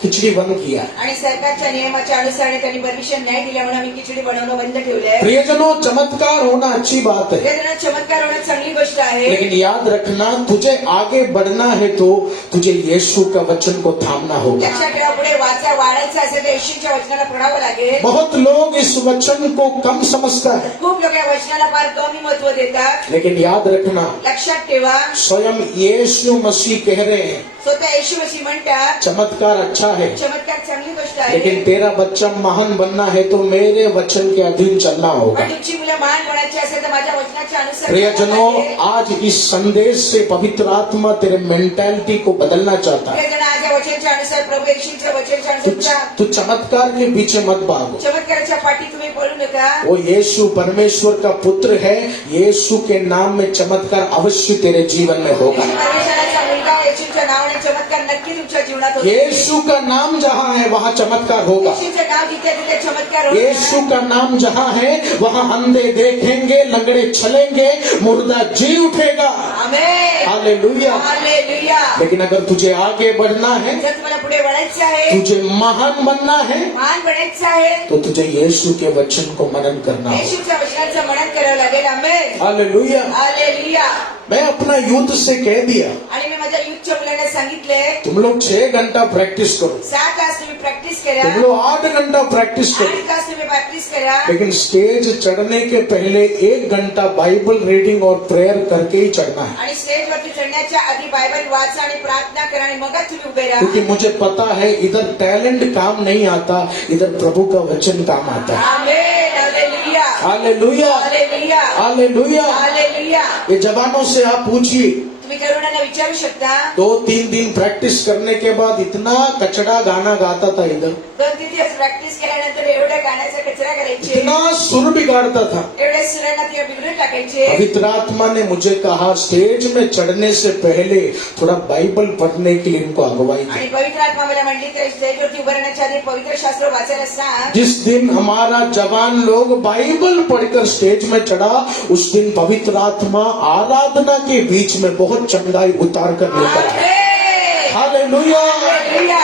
खिचड़ी बंद किया. आणि सरकारच्या नियमाच्या अनुसार त्यांनी परमिशन नाही दिल्या म्हणून आम्ही खिचडी बनवणं बंद ठेवलंय. प्रियजनों चमत्कार होना अच्छी बात है, त्याच्यानं चमत्कार होणं चांगली गोष्ट आहे. लेकिन याद रखना तुझे आगे बढ़ना है तो तुझे यीशु का वचन को थामना होगा. लक्षात ठेवा पुढे वाढायचं असेल तर येशूच्या वचनाला पडावं लागेल. बहुत लोग इस वचन को कम समझता है, खूप लोक या वचनाला फार कमी महत्व देतात. लेकिन याद रखना लक्षात ठेवा स्वयं यीशु मसीह कह रहे हैं स्वतः येशू मसीह म्हणतात चमत्कार अच्छा है, चमत्कार चांगली गोष्ट आहे. लेकिन तेरा बच्चा महान बनना है तो मेरे वचन के अधीन चलना होगा. पण तुमची मुलं महान बनायची असेल तर माझ्या वचनाच्या अनुसार प्रियजनों चालावं लागेल. आज इस संदेश से पवित्र आत्मा तेरे मेंटालिटी को बदलना चाहता है. प्रियजन आज या वचनाच्या अनुसार प्रभू येशूच्या वचनाच्या अनुसार तू चमत्कार के पीछे मत भागो. चमत्काराच्या पाठी तुम्ही पळू नका. वो यीशु परमेश्वर का पुत्र है, यीशु के नाम में चमत्कार अवश्य तेरे जीवन में होगा. परमेश्वराचा मुलगा येशूच्या नावाने चमत्कार नक्की तुमच्या जीवनात होतो. यीशु का नाम जहाँ है वहाँ चमत्कार होगा. येशूचं नाव जिथे तिथे चमत्कार होतो. यीशु का नाम जहाँ है वहाँ अंधे देखेंगे, लंगड़े चलेंगे, मुर्दा जी उठेगा. आमेन. हालेलुया. हालेलुया. लेकिन अगर तुझे आगे बढ़ना है, जर तुम्हाला पुढे वळायचं आहे, तुझे महान बनना है, महान बनायचं आहे, तो तुझे यीशु के वचन को मनन करना होगा. येशूच्या वचनाचं मनन करावं लागेल. आमेन. हालेलुया. हालेलुया. मैं अपना यूथ से कह दिया आणि मी माझ्या युथच्या मुलांना सांगितले तुम लोग 6 घंटा प्रैक्टिस करो, 6 तास तुम्ही प्रॅक्टिस करा, तुम लोग 8 घंटा प्रैक्टिस 8 करो, तास तुम्ही प्रॅक्टिस करा. लेकिन स्टेज चढ़ने के पहले 1 घंटा बाइबल रीडिंग और प्रेयर करके ही चढ़ना है. आणि स्टेजवरती चढण्याच्या आधी बायबल वाचा आणि प्रार्थना करा आणि मगच तुम्ही उभे राहा. क्योंकि मुझे पता है इधर टैलेंट काम नहीं आता, इधर प्रभु का वचन काम आता है. Amen. Hallelujah. Hallelujah. Hallelujah. Hallelujah. Hallelujah. ये जवानों से आप पूछिए, तुम्ही तरुणांना विचारू शकता 2-3 दिन प्रैक्टिस करने के बाद इतना कचड़ा गाना गाता था इधर, 2-3 दिवस प्रॅक्टिस केल्यानंतर एवढ्या गाण्याचा कचरा करायचे, इतना सुर बिगाड़ता था. एवढे सुरांना ते बिघडून टाकायचे. पवित्र आत्मा ने मुझे कहा स्टेज में चढ़ने से पहले थोड़ा बाइबल पढ़ने के लिए इनको अगुवाई आणि दी. पवित्र आत्मा मला म्हणली तर स्टेजवरती उभं राहण्याच्या आधी पवित्र शास्त्र वाचायला सांग. जिस दिन हमारा जवान लोग बाइबल पढ़कर स्टेज में चढ़ा उस दिन पवित्र आत्मा आराधना के बीच में बहुत चंगाई उतार कर लेकर आया. आमेन. हालेलुया. हालेलुया.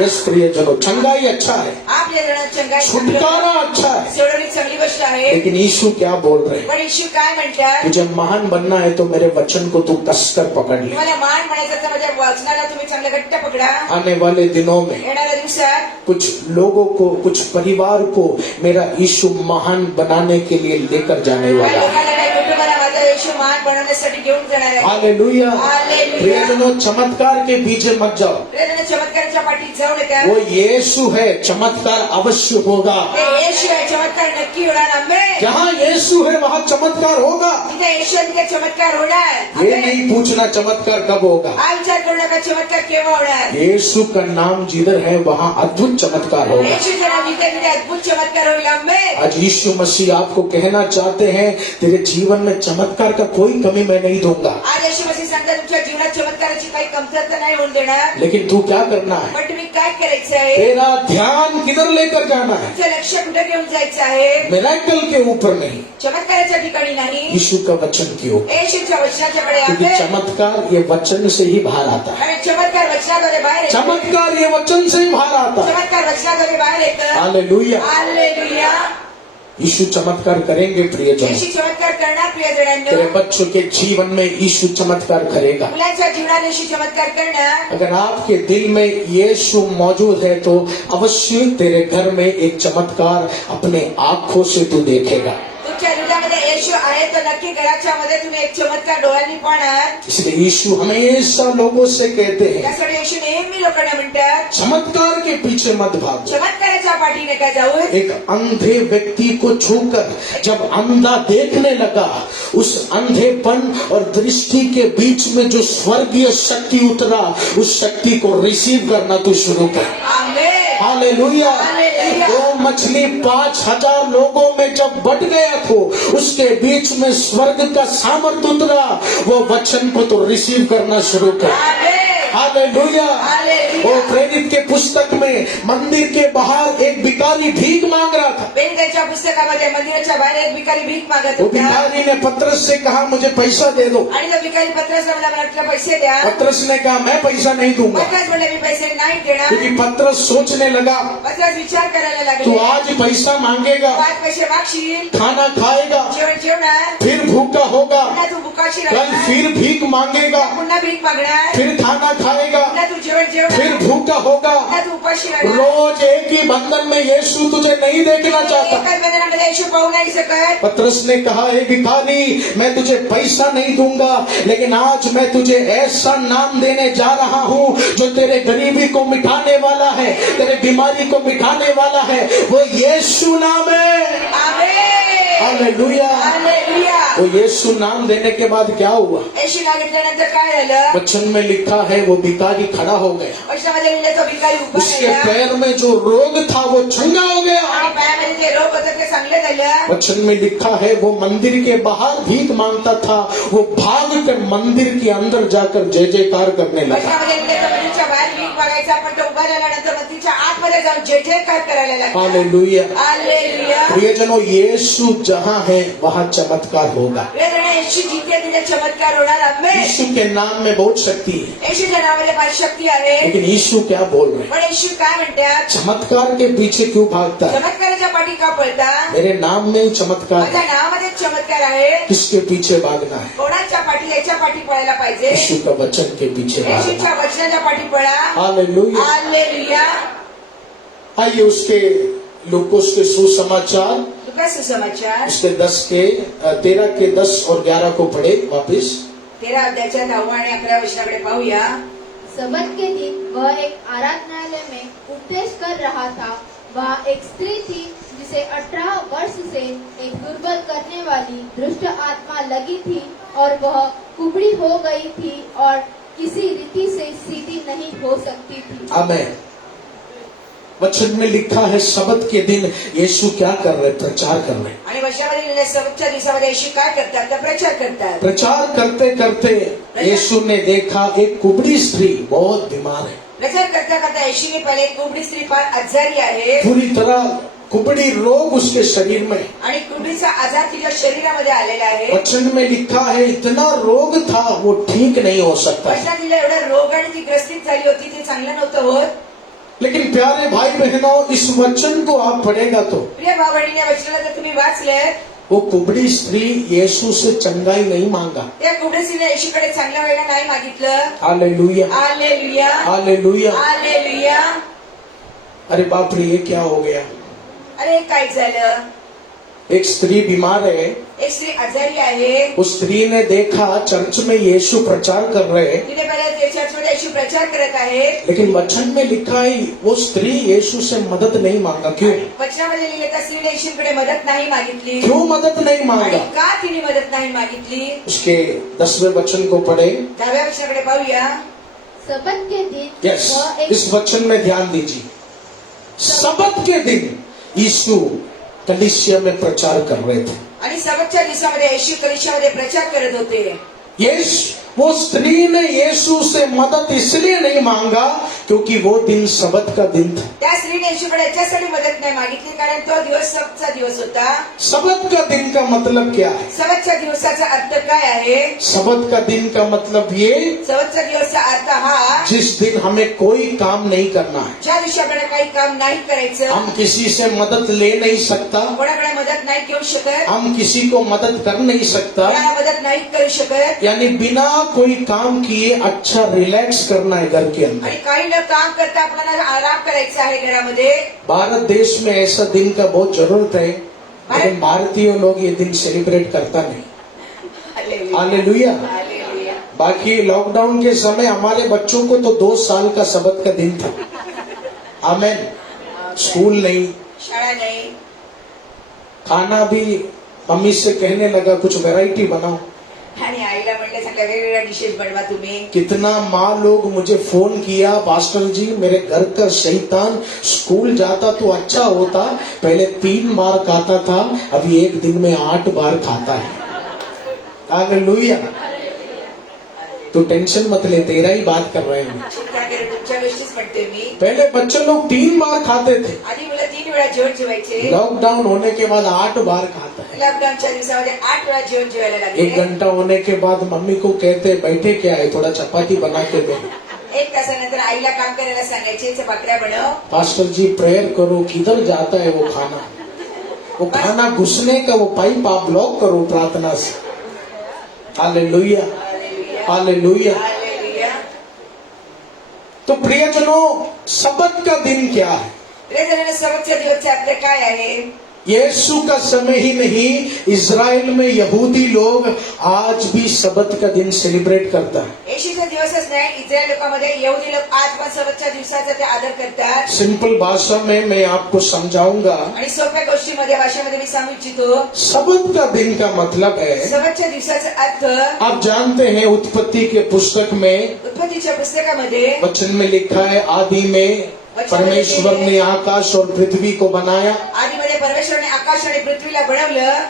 यस प्रियजनों, चंगाई अच्छा है, आपल्या जणांना चंगाई छुटकारा अच्छा है, सोडवणी चांगली गोष्ट आहे. लेकिन यीशु क्या बोल रहे हैं? पण येशू काय म्हणतात? तुझे महान बनना है तो मेरे वचन को तू कसकर पकड़ ले. तुम्हाला मान म्हणायचं तर माझ्या वचनाला तुम्ही चांगलं घट्ट पकडा. आने वाले दिनों में येणाऱ्या दिवसात कुछ लोगों को, कुछ परिवार को मेरा यीशु महान बनाने के लिए लेकर जाने वाला है. लोकांना काही कुटुंबाला माझा येशू महान बनवण्यासाठी घेऊन जाणार आहे. हालेलुया. हालेलुया. प्रियजनों, चमत्कार के पीछे मत जाओ. प्रेरणा चमत्काराच्या पाठी जाऊ नका. वो यीशु है, चमत्कार अवश्य होगा. ते येशू आहे, चमत्कार नक्की होणार. आमेन. जहाँ यीशु है वहाँ चमत्कार होगा. तिथे येशू आहे, तिथे चमत्कार होणार. ये आमेन. नहीं पूछना चमत्कार कब होगा. हा विचार करू नका चमत्कार केव्हा होणार. यीशु का नाम जिधर है वहाँ अद्भुत चमत्कार होगा. येशूचं नाव जिथे तिथे अद्भुत चमत्कार होईल. आमेन. आज यीशु मसीह आपको कहना चाहते हैं, तेरे जीवन में चमत्कार का कोई कमी मैं नहीं दूंगा. आज येशू मसीह सांगतात तुमच्या जीवनात चमत्काराची काही कमतरता नाही होऊन देणार. लेकिन तू क्या करना है? पण तुम्ही काय करायचं आहे? तेरा ध्यान किधर लेकर जाना है? तुमचं लक्ष कुठे घेऊन जायचं आहे? मिरेकल के ऊपर नहीं, चमत्काराच्या ठिकाणी नाही, यीशु का वचन की ओर. येशूच्या वचनाच्याकडे. क्योंकि आमेन. चमत्कार ये वचन से ही बाहर आता है. आणि चमत्कार वचनाद्वारे बाहेर येतो. चमत्कार ये वचन से ही बाहर आता है. चमत्कार वचनाद्वारे बाहेर येतं. हालेलुया. हालेलुया. यीशु चमत्कार करेंगे प्रियजन. येशू चमत्कार करणार प्रियजनांनो. तेरे बच्चों के जीवन में यीशु चमत्कार करेगा. मुलांच्या जीवनात येशू चमत्कार करणार. अगर आपके दिल में यीशु मौजूद है तो अवश्य तेरे घर में एक चमत्कार अपने आंखों से तू देखेगा. तुमच्या हृदयामध्ये येशू आहे तर नक्की घराच्या मध्ये तुम्ही एक चमत्कार डोळ्यांनी पाहणार. इसलिए यीशु हमेशा लोगों से कहते हैं, त्यासाठी येशू नेहमी लोकांना म्हणतात चमत्कार के पीछे मत भागो. चमत्काराच्या पाठी नका जाऊ. एक अंधे व्यक्ति को छूकर जब अंधा देखने लगा, उस अंधेपन और दृष्टि के बीच में जो स्वर्गीय शक्ति उतरा, उस शक्ति को रिसीव करना तू शुरू कर. आमेन. हालेलुया. हालेलुया. 2 मछली 5,000 लोगों में जब बट गया तो उसके बीच में स्वर्ग का सामर्थ उतरा. वो वचन को तो रिसीव करना शुरू कर. आमेन. हालेलुया. हालेलुया. वो प्रेरित के पुस्तक में मंदिर के बाहर एक भिखारी भीख मांग रहा था. बेनकाच्या पुस्तकामध्ये मंदिराच्या बाहेर एक भिकारी भीक मागत वो होता. भिखारी ने पतरस से कहा, मुझे पैसा दे दो. आणि तो भिकारी पत्रास म्हणला मला तुला पैसे द्या. पतरस ने कहा, मैं पैसा नहीं दूंगा. पत्रास म्हणले मी पैसे नाही देणार. क्योंकि पतरस सोचने लगा, पत्रास विचार करायला तू लागले. आज पैसा मांगेगा, आज पैसे मागशील, खाना खाएगा, जेवण जेवणार, फिर भूखा होगा, पुन्हा तू भुकाशी कल राहणार, फिर भीख मांगेगा, पुन्हा भीक मागणार, फिर खाना खाएगा, पुन्हा तू जेवण फिर जेवणार, भूखा होगा. पुन्हा तू उपाशी राहणार. रोज एक ही बंधन में यीशु तुझे नहीं देखना चाहता. एकाच बंधनामध्ये येशू पाहू नाही शकत. पतरस ने कहा, हे भिखारी, मैं तुझे पैसा नहीं दूंगा, लेकिन आज मैं तुझे ऐसा नाम देने जा रहा हूँ जो तेरे गरीबी को मिटाने वाला है, तेरे बीमारी को मिटाने वाला है. वो यीशु नाम है. आमेन. हालेलुया. हालेलुया. वो यीशु नाम देने के बाद क्या हुआ? येशू सांगितल्यानंतर काय झालं? वचन में लिखा है, वो भिखारी खड़ा हो गया. वचनामध्ये लिहिलं तो भिकारी उभा उसके राहिला. पैर में जो रोग था वो चंगा हो गया. आणि पायामध्ये जे रोग होतं ते चांगलं झालं. वचन में लिखा है, वो मंदिर के बाहर भीख मांगता था, वो भाग कर मंदिर के अंदर जाकर जय जयकार करने लगा. वचनामध्ये लिहिलं तो मंदिरच्या बाहेर भीक मागायचा, पण तो उभा राहिल्यानंतर मंदिरच्या आतमध्ये जाऊन जय जयकार करायला लागला. हालेलुया. हालेलुया. प्रियजनों, यीशु जहाँ है वहाँ चमत्कार होगा. वेदना येशू जिथे तिथे चमत्कार होणार. आमेन. यीशु के नाम में बहुत शक्ति है. येशूच्या नावामध्ये फार शक्ती आहे. लेकिन यीशु क्या बोल रहे हैं? पण येशू काय म्हणतात? चमत्कार के पीछे क्यों भागता है? चमत्काराच्या पाठी का पळता? मेरे नाम में ही चमत्कार माझ्या है. नावामध्ये चमत्कार आहे. किसके पीछे भागना है? कोणाच्या पाठी? याच्या पाठी पळायला पाहिजे. यीशु का वचन के पीछे भागना. येशूच्या वचनाच्या पाठी पळा. हालेलुया. हालेलुया. आइए उसके लूकोस के सुसमाचार तुका सुसमाचार उसके 13 के 10 और 11 को पढ़े वापिस. 13 अध्यायाच्या 9 आणि 11 वचनाकडे पाहूया. सबत के दिन वह एक आराधनालय में उपदेश कर रहा था. वहाँ एक स्त्री थी जिसे 18 वर्ष से एक दुर्बल करने वाली दुष्ट आत्मा लगी थी और वह कुबड़ी हो गई थी और किसी रीति से सीधी नहीं हो सकती थी. आमेन. वचन में लिखा है, सबत के दिन यीशु क्या कर रहे? प्रचार कर रहे. आणि वचनामध्ये लिहिलेल्या सबतच्या दिवसामध्ये येशू काय करतात? तर प्रचार करतात. प्रचार करते करते यीशु ने देखा एक कुबड़ी स्त्री बहुत बीमार है. प्रचार करता करता येशूने पहिले कुबडी स्त्री फार आजारी आहे पूरी तरह कुबड़ी रोग उसके शरीर में. आणि कुबडीचा आजार तिच्या शरीरामध्ये आलेला आहे. वचन में लिखा है, इतना रोग था वो ठीक नहीं हो सकता. वचनात लिहिलं एवढा रोग आणि ती ग्रस्तीत झाली होती, ते चांगलं नव्हतं होत. लेकिन प्यारे भाई बहनों, इस वचन को आप पढ़ेगा तो प्रिय भाऊ बहिणी, या वचनाला जर तुम्ही वाचलं, वो कुबड़ी स्त्री यीशु से चंगाई नहीं मांगा। त्या कुबडीसीने येशूकडे चांगलं व्हायला नाही मागितलं. Hallelujah, hallelujah, hallelujah. हालेलुया. अरे बाप रे, ये क्या हो गया? अरे काय झालं? एक स्त्री बीमार है। एक स्त्री आजारी आहे. उस स्त्री ने देखा चर्च में यीशु प्रचार कर रहे हैं, तिने बऱ्याच चर्चमध्ये येशू प्रचार करत आहे. लेकिन वचन में लिखा है वो स्त्री यीशु से मदद नहीं मांगा। क्यों? वचनामध्ये लिहिलं, त्या स्त्रीने येशूकडे मदत नाही मागितली. क्यों मदद नहीं आणि मांगा? का तिने मदत नाही मागितली? उसके 10वें वचन को पढ़े। 10व्या वचनाकडे पाहूया. सबत के दिन यस, वह एक इस वचन में ध्यान दीजिए। सबत के दिन यीशु कलीसिया में प्रचार कर रहे थे। आणि सबतच्या दिवसामध्ये येशू कलिसियामध्ये प्रचार करत होते. वो स्त्री ने यीशु से मदद इसलिए नहीं मांगा क्योंकि वो दिन सबत का दिन था। त्या स्त्रीने येशूकडे याच्यासाठी मदत नाही मागितली, कारण तो दिवस सबतचा दिवस होता. सबत का दिन का मतलब क्या है? सबतच्या दिवसाचा अर्थ काय आहे? सबत का दिन का मतलब ये, सबतचा दिवसचा अर्थ हा, जिस दिन हमें कोई काम नहीं करना है, ज्या दिवशी आपल्याला काही काम नाही करायचं, हम किसी से मदद ले नहीं सकता, कोणाकडे मदत नाही घेऊ शकत, हम किसी को मदद कर नहीं सकता, याला मदत नाही करू शकत, यानी बिना कोई काम किए अच्छा रिलैक्स करना है घर के अंदर। आणि काही न काम करता आपल्याला आराम करायचा आहे घरामध्ये. भारत देश में ऐसा दिन का बहुत जरूरत है, लेकिन भारतीय लोग ये दिन सेलिब्रेट करता नहीं। हालेलुया। हालेलुया. बाकी लॉकडाउन के समय हमारे बच्चों को तो 2 साल का सबत का दिन था। आमेन। स्कूल नहीं, शाळा नाही. खाना भी मम्मी से कहने लगा कुछ वैरायटी बनाओ। आणि आईला म्हणलं, चांगल्या वेगवेगळ्या डिशेस बनवा तुम्ही. कितना माँ लोग मुझे फोन किया, पास्टर जी मेरे घर का शैतान स्कूल जाता तो अच्छा होता, पहले 3 बार खाता था, अभी एक दिन में 8 बार खाता है। हालेलुया। तो टेंशन मत ले, तेरा ही बात कर रहे हैं। चिंता करू, तुमच्या गोष्टीच म्हणते मी. पहले बच्चे लोग 3 बार खाते थे, आधी मुलं 3 वेळा जेवण जेवायचे. लॉकडाउन होने के बाद 8 बार खाता है। लॉकडाऊनच्या दिवसामध्ये 8 वेळा जेवण जेवायला 1 लागले. घंटा होने के बाद मम्मी को कहते बैठे क्या है, थोड़ा चपाती बना के दो। 1 तासानंतर आईला काम करायला सांगायचे, भाकऱ्या बनव. पास्टर जी प्रेयर करो, किधर जाता है वो खाना? वो खाना घुसने का वो पाइप आप ब्लॉक करो प्रार्थना से। Hallelujah, hallelujah. हालेलुया. तो प्रियजनों, सबत का दिन क्या है? प्रियजनांनो, सबतच्या दिवसचा अर्थ काय आहे? यीशु का समय ही नहीं, इज़राइल में यहूदी लोग आज भी सबत का दिन सेलिब्रेट करता है। येशूचा दिवसच नाही, इस्रायल लोकांमध्ये यहुदी लोक आज पण सबतच्या दिवसाचा ते आदर करतात. सिंपल भाषा में मैं आपको समझाऊंगा। आणि सोप्या गोष्टीमध्ये, भाषेमध्ये मी सांगू इच्छितो. सबत का दिन का मतलब है, सबतच्या दिवसाचा अर्थ, आप जानते हैं उत्पत्ति के पुस्तक में उत्पत्तीच्या पुस्तकामध्ये वचन में लिखा है, आदि में परमेश्वर ने आकाश और पृथ्वी को बनाया। आधीमध्ये परमेश्वराने आकाश आणि पृथ्वीला बनवलं.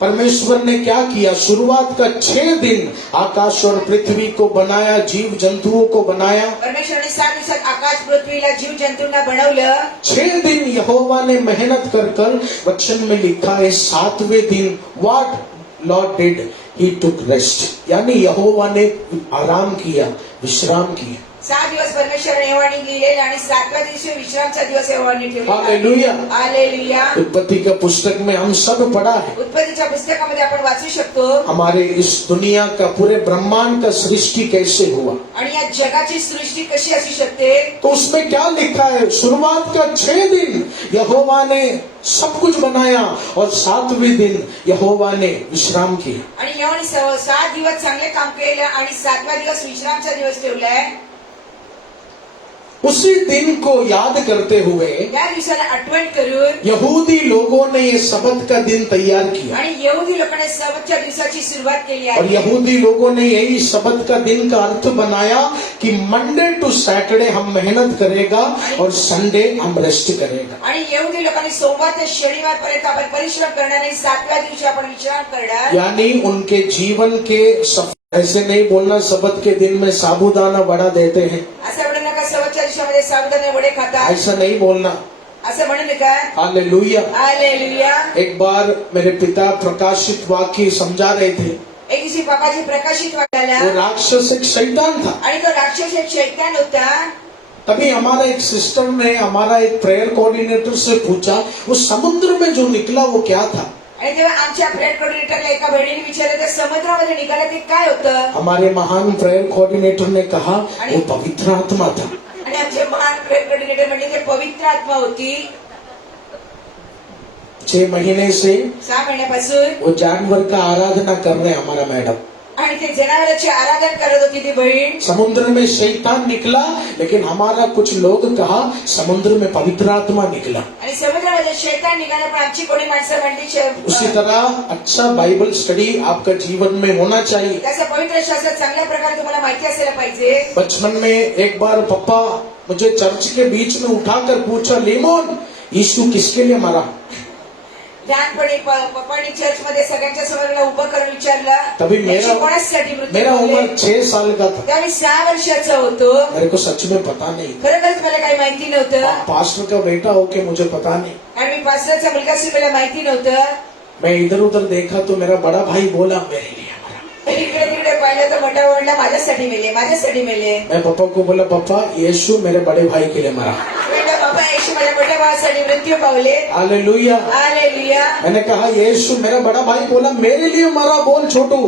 परमेश्वर ने क्या किया? शुरुआत का 6 दिन आकाश और पृथ्वी को बनाया, जीव जंतुओं को बनाया। परमेश्वराने 7 दिवसात आकाश पृथ्वीला जीव जंतूंना बनवलं. 6 दिन यहोवा ने मेहनत कर वचन में लिखा है, 7वें दिन what Lord did, he took rest, यानी यहोवा ने आराम किया, विश्राम किया। 6 दिवस परमेश्वराने यहोवाने लिहिलेले आणि 7व्या दिवशी विश्रामचा दिवस यहोवाने ठेवला. हालेलुया। हालेलुया. उत्पत्ति का पुस्तक में हम सब पढ़ा है। उत्पत्तीच्या पुस्तकामध्ये आपण वाचू शकतो. हमारे इस दुनिया का, पूरे ब्रह्मांड का सृष्टि कैसे हुआ, आणि या जगाची सृष्टी कशी असू शकते. तो उसमें क्या लिखा है? शुरुआत का 6 दिन यहोवा ने सब कुछ बनाया और 7वें दिन यहोवा ने विश्राम किया। आणि यहोवाने 7 दिवस चांगले काम केलं आणि 7व्या दिवस विश्रामचा दिवस ठेवलाय. उसी दिन को याद करते हुए त्या दिवसाला आठवण करून यहूदी लोगों ने ये सबत का दिन तैयार किया, आणि यहुदी लोकांनी सबतच्या दिवसाची सुरुवात केली और आहे. यहूदी लोगों ने यही सबत का दिन का अर्थ बनाया कि मंडे टू सैटरडे हम मेहनत करेगा और संडे हम रेस्ट करेगा। आणि यहुदी लोकांनी सोमवार ते शनिवार पर्यंत आपण परिश्रम करणार नाही, 7व्या दिवशी आपण विश्राम करणार. यानी उनके जीवन के ऐसे नहीं बोलना सबत के दिन में साबूदाना वड़ा देते हैं, असं म्हणू नका सबतच्या दिवसामध्ये साबुदाणे वडे खातात, ऐसा नहीं बोलना। असं म्हणू नका. हालेलुया। हालेलुया. एक बार मेरे पिता प्रकाशित वाक्य समझा रहे थे। एक दिवशी बाबाजी प्रकाशित वो वाटायला, राक्षस एक शैतान था, आणि तो राक्षस एक शैतान होता. तभी हमारा एक सिस्टर ने हमारा एक प्रेयर कोऑर्डिनेटर से पूछा वो समुद्र में जो निकला वो क्या था। आणि तेव्हा आमच्या प्रेयर कोऑर्डिनेटरला एका बहिणीने विचारलं तर समुद्रामध्ये निघालं ते काय होतं. हमारे महान प्रेयर कोऑर्डिनेटर ने कहा वो पवित्र आत्मा था। आणि आमचे महान प्रेयर कोऑर्डिनेटर म्हणजे ते पवित्र आत्मा होती. 6 महीने से 6 महिन्यापासून वो जानवर का आराधना कर रहे हैं हमारा मैडम। आणि ते जनावरांचे आराधन करत होती ती बहीण. समुद्र में शैतान निकला लेकिन हमारा कुछ लोग कहा समुद्र में पवित्र आत्मा निकला। आणि समुद्रामध्ये शैतान निघाला पण आमची कोणी माणसं म्हणली उसी तरह अच्छा बाइबल स्टडी आपका जीवन में होना चाहिए। त्याचं पवित्र शास्त्र चांगल्या प्रकारे तुम्हाला माहिती असायला पाहिजे. बचपन में एक बार पापा मुझे चर्च के बीच में उठाकर पूछा लेमोन यीशु किसके लिए मरा। लहानपणी पप्पांनी चर्च मध्ये सगळ्यांच्या समोर मला उभं करून विचारलं तभी येशू कोणासाठी मृत्यू मेरा पावले? उम्र 6 साल का था। त्यावेळी 6 वर्षाचा होतो. मेरे को सच में पता नहीं। खरोखरच मला काही माहिती नव्हतं. पास्टर का बेटा हो के मुझे पता नहीं। आणि मी पास्टरचा मुलगा असून मला माहिती नव्हतं. मैं इधर उधर देखा तो मेरा बड़ा भाई बोला मेरे लिए मरा। इकडे तिकडे पाहिलं तर मोठा वडला माझ्यासाठी मेले माझ्यासाठी मेले. मैं पापा को बोला पापा यीशु मेरे बड़े भाई के लिए मरा। म्हणलं बाबा येशू माझ्या मोठ्या भावासाठी मृत्यू पावले. हालेलुया। हालेलुया. मैंने कहा यीशु मेरा बड़ा भाई बोला मेरे लिए मरा बोल छोटू।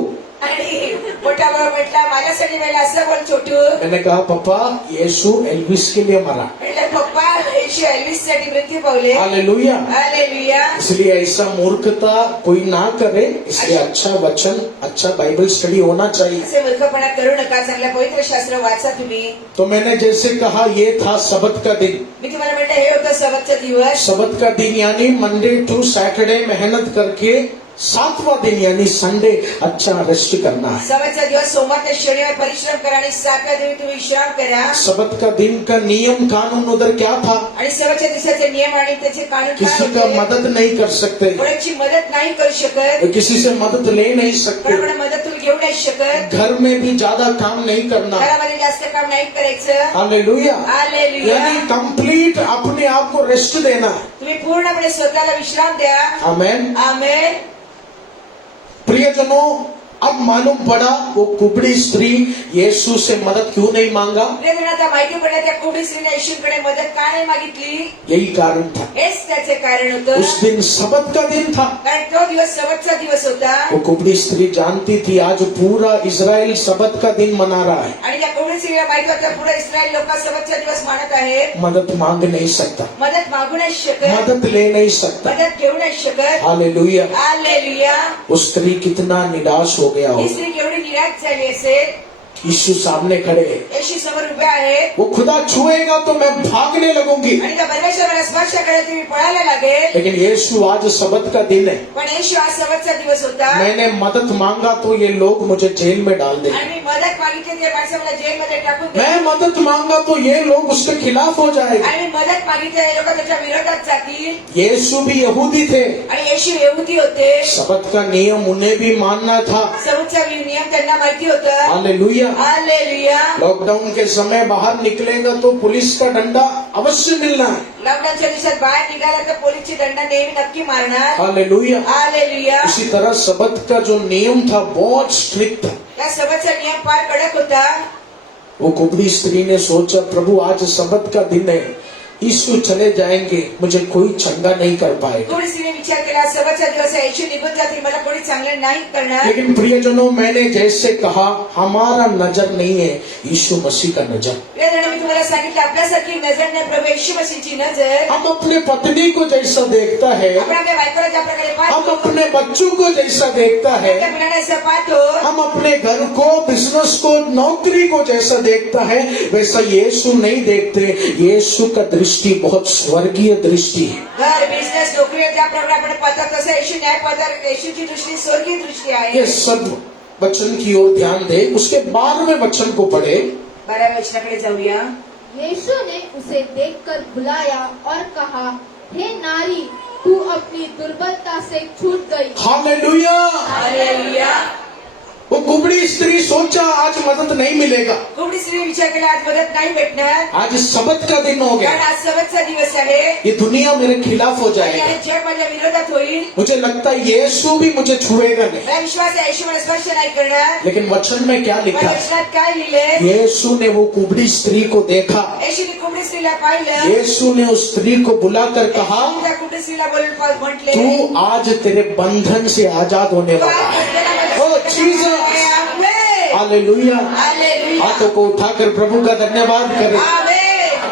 आणि मोठा भाऊ म्हटला माझ्यासाठी मेला असं बोल छोटू. मैंने कहा पापा यीशु एल्विस के लिए मरा। म्हटलं पप्पा येशू एल्विस साठी मृत्यू पावले. हालेलुया। हालेलुया. इसलिए ऐसा मूर्खता कोई ना करे, इसलिए अच्छा वचन अच्छा बाइबल स्टडी होना चाहिए। असे मूर्खपणा करू नका. चांगला पवित्र शास्त्र वाचा तुम्ही. तो मैंने जैसे कहा ये था सबत का दिन। मी तुम्हाला म्हटलं हे होतं सबतचा दिवस. सबत का दिन यानी मंडे टू सैटरडे मेहनत करके 7वां दिन यानी संडे अच्छा रेस्ट करना है। सबतचा दिवस सोमवार ते शनिवार परिश्रम करा आणि 7व्या दिवशी तुम्ही विश्राम करा. सबत का दिन का नियम कानून उधर क्या था। आणि सबतच्या दिवसाचे नियम आणि त्याचे कानून काय किसी का होते? मदद नहीं कर सकते, कोणाची मदत नाही करू शकत. किसी से मदद ले नहीं सकते, कोणाकडे मदत तुम्ही घेऊ नाही शकत. घर में भी ज्यादा काम नहीं करना। घरामध्ये जास्त काम नाही करायचं. हालेलुया। हालेलुया. यानी कंप्लीट अपने आप को रेस्ट देना है। तुम्ही पूर्णपणे स्वतःला विश्राम द्या. आमेन। आमेन. प्रियजनों अब मालूम पड़ा वो कुबड़ी स्त्री यीशु से मदद क्यों नहीं मांगा। आता माहिती पडलं त्या कुबडी स्त्रीने येशूकडे मदत का नाही मागितली. यही कारण था। हेच त्याचे कारण होतं. उस दिन सबत का दिन था। कारण तो दिवस सबतचा दिवस होता. वो कुबड़ी स्त्री जानती थी आज पूरा इस्राएल सबत का दिन मना रहा है, आणि त्या कुबडी स्त्रीला माहिती होतं पुढे इस्रायल लोक सबतचा दिवस मानत आहेत. मदद मांग नहीं सकता, मदत मागू नाही शकत. मदद ले नहीं सकता। मदत घेऊ नाही शकत. हालेलुया। हालेलुया. वो स्त्री कितना निराश हो गया ही हो। स्त्री केवढी निराश झाली असेल. यीशु सामने खड़े, येशू समोर उभे आहेत. वो खुदा छुएगा तो मैं भागने लगूंगी, आणि त्या परमेश्वराला स्पर्श करायला तुम्ही पळायला लागेल. लेकिन यीशु आज सबत का दिन है। पण येशू आज सबतचा दिवस होता. मैंने मदद मांगा तो ये लोग मुझे जेल में डाल देंगे, आणि मी मदत मागितली ते माणसं मला जेलमध्ये टाकून दे. मैं मदद मांगा तो ये लोग उसके खिलाफ हो जाएंगे। आणि मी मदत मागितली हे लोक त्याच्या विरोधात जातील. यीशु भी यहूदी थे, आणि येशू यहुदी होते. सबत का नियम उन्हें भी मानना था। सबतचा नियम त्यांना माहिती होतं. हालेलुया। हालेलुया. लॉकडाउन के समय बाहर निकलेगा तो पुलिस का डंडा अवश्य मिलना है। लॉकडाऊनच्या दिवसात बाहेर निघाला तर पोलीसची दंड नेहमी नक्की मारणार. हालेलुया। हालेलुया. उसी तरह सबत का जो नियम था बहुत स्ट्रिक्ट था। त्या सबतचा नियम फार कडक होता. वो कुबड़ी स्त्री ने सोचा प्रभु आज सबत का दिन है, यीशु चले जाएंगे मुझे कोई चंगा नहीं कर पाएगा। थोडी स्त्रीने विचार केला सबतचा दिवस आहे येशू निघून जातील मला कोणी चांगलं नाही करणार. लेकिन प्रियजनों मैंने जैसे कहा हमारा नजर नहीं है यीशु मसीह का नजर। प्रियजन मी तुम्हाला सांगितलं आपल्यासारखी नजर नाही प्रभू येशू मसीहची नजर. हम अपने पत्नी को जैसा देखता है, आपण आपल्या बायकोला ज्या प्रकारे हम पाहतो अपने बच्चों को जैसा देखता है, आपल्या मुलांना असं पाहतो. हम अपने घर को बिजनेस को नौकरी को जैसा देखता है वैसा यीशु नहीं देखते। यीशु का दृष्टि बहुत स्वर्गीय दृष्टि है। घर बिझनेस नोकरी ज्या प्रकारे आपण पाहतो तसं येशू न्याय पाहतात. येशूची दृष्टी स्वर्गीय दृष्टी आहे. ये सब वचन की ओर ध्यान दे। उसके 12वें वचन को पढ़े। 12व्या वचनाकडे जाऊया. यीशु ने उसे देखकर बुलाया और कहा, हे नारी, तू अपनी दुर्बलता से छूट गई। हालेलुया। हालेलुया. वो कुबड़ी कुबड़ी स्त्री सोचा आज मदद नहीं मिलेगा, कुबडी स्त्री विचार केला आज मदत नाही भेटणार, आज सबत का दिन हो गया, कारण आज सबतचा दिवस आहे ये दुनिया मेरे खिलाफ हो आणि जाएगा। हे जग माझ्या विरोधात होईल। मुझे लगता है यीशु भी मुझे छुएगा नहीं, मला विश्वास आहे येशू मला स्पर्श नाही करणार। लेकिन वचन में क्या पण लिखा? वचनात काय लिहिले? यीशु ने वो कुबड़ी स्त्री को देखा, येशूने कुबडी स्त्रीला पाहिलं, यीशु ने उस स्त्री को बुलाकर कहा, त्या कुबडी स्त्रीला बोलून म्हटले, तू आज तेरे बंधन से आजाद होने तू वाला आज है। बंधनामध्ये ओ जीसस, आमेन। हालेलुया। हालेलुया। हाथों को उठाकर प्रभु का धन्यवाद करें। आमेन।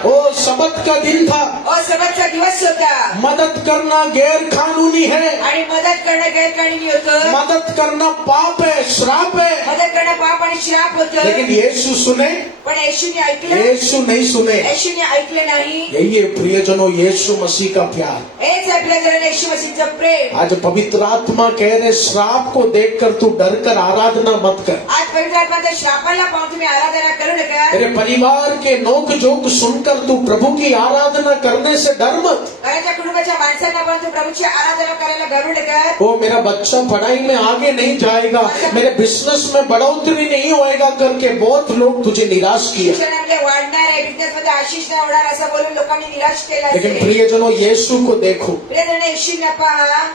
ओ सबत का दिन था, और सबतचा दिवस होता मदद करना गैर कानूनी है, आणि मदत करणं गैरकानूनी होतं, मदद करना पाप है, श्राप है, मदत करणं पाप आणि श्राप होतं। लेकिन यीशु सुने, पण येशूने ऐकलं, यीशु नहीं सुने। येशूने ऐकलं नाही। यही है प्रियजनों यीशु मसीह का प्यार। हेच आपल्या जरा येशू मसीहचं प्रेम। आज पवित्र आत्मा कह रहे श्राप को देखकर तू डर कर आराधना मत कर, आज पवित्र आत्माच्या श्रापाला पाहून तुम्ही आराधना करू नका। तेरे परिवार के नोक जोक सुनकर तू प्रभु की आराधना करने से डर मत। घराच्या कुटुंबाच्या माणसांना पाहून तू प्रभूची आराधना करायला घालू नका। ओ मेरा बच्चा पढ़ाई में आगे नहीं जाएगा, मेरे बिजनेस में बढ़ोतरी नहीं होएगा करके बहुत लोग तुझे निराश किया, शिक्षणामध्ये वाढणार आहे, बिझनेस मध्ये आशिष नाही होणार असं बोलून लोकांनी निराश केलं लेकिन असेल। प्रियजनों यीशु को देखो, प्रियजन येशूला पहा,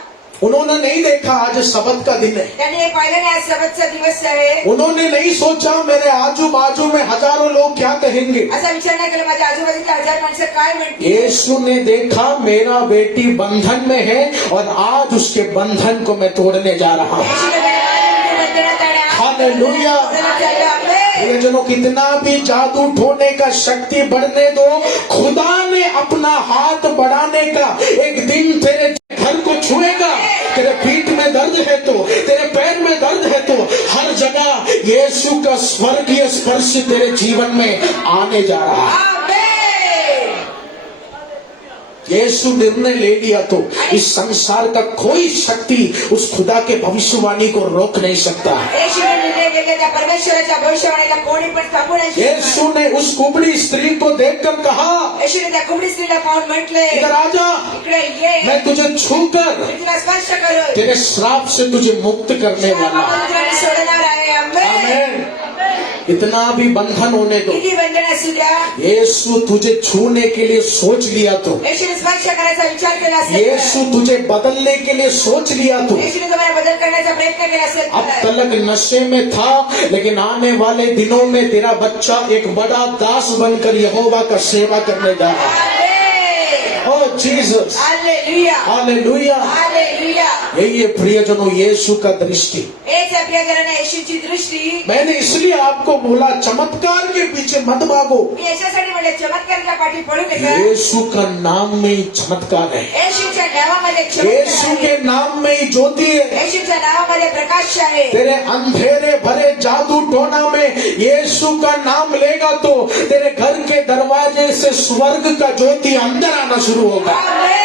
उन्होंने नहीं देखा आज सबत का दिन है, त्यांनी हे पाहिलं नाही आज सबतचा दिवस आहे। उन्होंने नहीं सोचा मेरे आजू बाजू में हजारों लोग क्या कहेंगे, असा विचार नाही केला माझ्या आजूबाजूच्या हजार माणसं काय म्हणतील। यीशु ने देखा मेरा बेटी बंधन में है और आज उसके बंधन को मैं तोड़ने जा रहा हूँ। येशूने माझ्या बंधनात आणा। हालेलुया। बंधनात आणा। आमेन। प्रियजनों कितना भी जादू टोने का शक्ति बढ़ने दो, खुदा ने अपना हाथ बढ़ाने का एक दिन तेरे घर को छुएगा। तेरे पीठ में दर्द है तो, तेरे पैर में दर्द है तो, हर जगह यीशु का स्वर्गीय स्पर्श तेरे जीवन में आने जा रहा है। आमेन। यीशु निर्णय ले लिया तो इस संसार का कोई शक्ति उस खुदा के भविष्यवाणी को रोक नहीं सकता। येशूने निर्णय घेतला त्या परमेश्वराच्या भविष्यवाणीला कोणी पण थांबू नाही शकत। यीशु ने उस कुबड़ी स्त्री को देखकर कहा, येशूने त्या कुबडी स्त्रीला पाहून म्हटले, इधर आजा, इकडे ये, मैं तुझे छूकर मी तुला स्पर्श करू, तेरे श्राप से तुझे मुक्त करने वाला हूं। श्रापापासून तुला मी सोडणार आहे। आमेन। आमेन। इतना भी बंधन होने दो, किती बंधन असू द्या, यीशु तुझे छूने के लिए सोच लिया तो, येशूने स्पर्श करायचा विचार केला असेल, यीशु तुझे बदलने के लिए सोच लिया तो, येशूने तुम्हाला बदल करण्याचा प्रयत्न केला असेल, अब तलक नशे में था, लेकिन आने वाले दिनों में तेरा बच्चा एक बड़ा दास बनकर यहोवा का सेवा करने जा रहा है। ओ जीसस, हालेलुया। हालेलुया। हालेलुया। यही है प्रियजनों यीशु का दृष्टि। हेच आपल्या घराने येशूची दृष्टी। मैंने इसलिए आपको बोला चमत्कार के पीछे मत भागो, मी याच्यासाठी म्हणले चमत्काराच्या पाठी पडू नका। यीशु का नाम में ही चमत्कार है, येशूच्या नावामध्ये चमत्कार यीशु आहे। के नाम में ही ज्योति है। येशूच्या नावामध्ये प्रकाश आहे। तेरे अंधेरे भरे जादू टोना में यीशु का नाम लेगा तो तेरे घर के दरवाजे से स्वर्ग का ज्योति अंदर आना शुरू होगा। आमेन।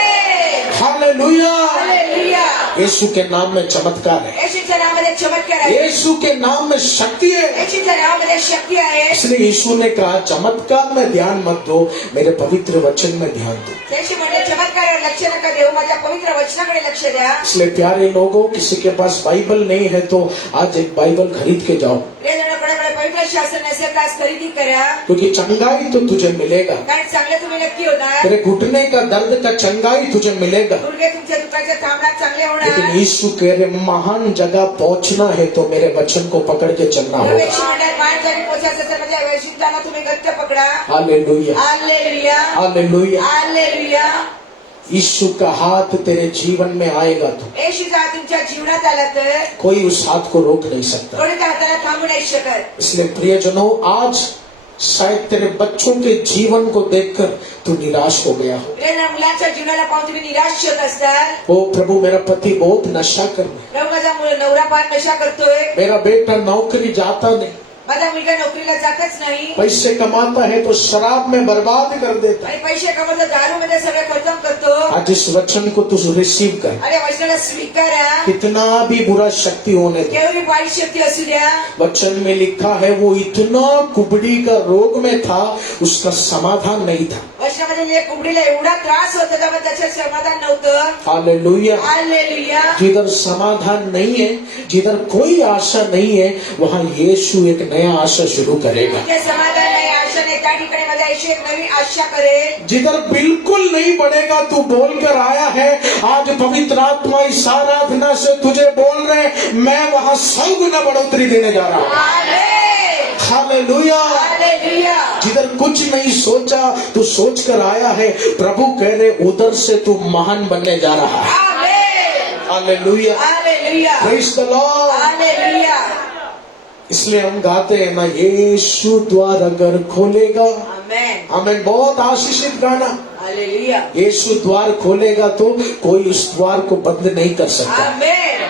हालेलुया। हालेलुया। यीशु के नाम में चमत्कार है, येशूच्या नावामध्ये चमत्कार आहे। यीशु के नाम में शक्ति है। येशूच्या नावामध्ये शक्ती आहे। इसलिए यीशु ने कहा चमत्कार में ध्यान मत दो, मेरे पवित्र वचन में ध्यान दो। येशू म्हणले चमत्कारावर लक्ष नका देऊ, माझ्या पवित्र वचनाकडे लक्ष द्या। इसलिए प्यारे लोगों, किसी के पास बाइबल नहीं है तो आज एक बाइबल खरीद के जाओ, कोणाकडे पवित्र शास्त्र नसेल तर आज खरेदी करा, क्योंकि चंगाई तो तुझे मिलेगा, कारण चांगलं तुम्ही नक्की होणार। तेरे घुटने का दर्द का चंगाई तुझे मिलेगा। गुडघे तुमच्या दुखाच्या थांबण्यात चांगले लेकिन होणार। यीशु कह रहे महान जगह पहुंचना है तो मेरे वचन को पकड़ के चलना होगा। येशू म्हणतात मान जागी पोहोचायचं असेल म्हणजे येशूला तुम्ही गट्ट पकडा। Hallelujah, hallelujah. हालेलुया। हालेलुया। यीशु का हाथ तेरे जीवन में आएगा तो येशूचा तुमच्या जीवनात आला तर कोई उस हाथ को रोक नहीं सकता। कोणी त्या हाताला थांबू नाही शकत। इसलिए प्रियजनों, आज शायद तेरे बच्चों के जीवन को देखकर तू निराश हो गया हो। मुलांच्या जीवनाला पाहून तुम्ही निराश होत असताल। ओ प्रभु, मेरा पति बहुत नशा कर रहा है, प्रभू माझा नवरा फार नशा करतोय, मेरा बेटा नौकरी जाता नहीं, माझा मुलगा नोकरीला जातच नाही पैसे कमाता है तो शराब में बर्बाद कर देता है। आणि पैसे कमवतो दारू मध्ये सगळं खतम करतो. आज इस वचन को तू रिसीव कर, अरे वचनाला स्वीकारा. कितना भी बुरा शक्ति होने दे। केवढी वाईट शक्ती असू द्या. वचन में लिखा है वो इतना कुबड़ी का रोग में था, उसका समाधान नहीं था। वचनामध्ये कुबडीला एवढा त्रास होत होता पण त्याचं समाधान नव्हतं. हालेलुया। हालेलुया. जिधर समाधान नहीं है, जिधर कोई आशा नहीं है, वहाँ यीशु एक नया आशा शुरू करेगा। ते समाधान नाही, आशा नाही, त्या ठिकाणी माझा येशू एक नवी आशा करेल. जिधर बिल्कुल नहीं बढ़ेगा, तू बोलकर आया है, आज पवित्र आत्मा इस आराधना से तुझे बोल रहे, मैं वहाँ 100 गुना बढ़ोतरी देने जा रहा हूँ। आमेन. हालेलुया। हालेलुया. जिधर कुछ नहीं सोचा, तू सोच कर आया है, प्रभु कह रहे उधर से तू महान बनने जा रहा है। Amen. Hallelujah. Hallelujah. Praise the lord. Hallelujah. इसलिए हम गाते हैं ना, यीशु द्वार अगर खोलेगा। आमेन. आमेन। बहुत आशीषित गाना। हालेलुया. यीशु द्वार खोलेगा तो कोई उस द्वार को बंद नहीं कर सकता। आमेन.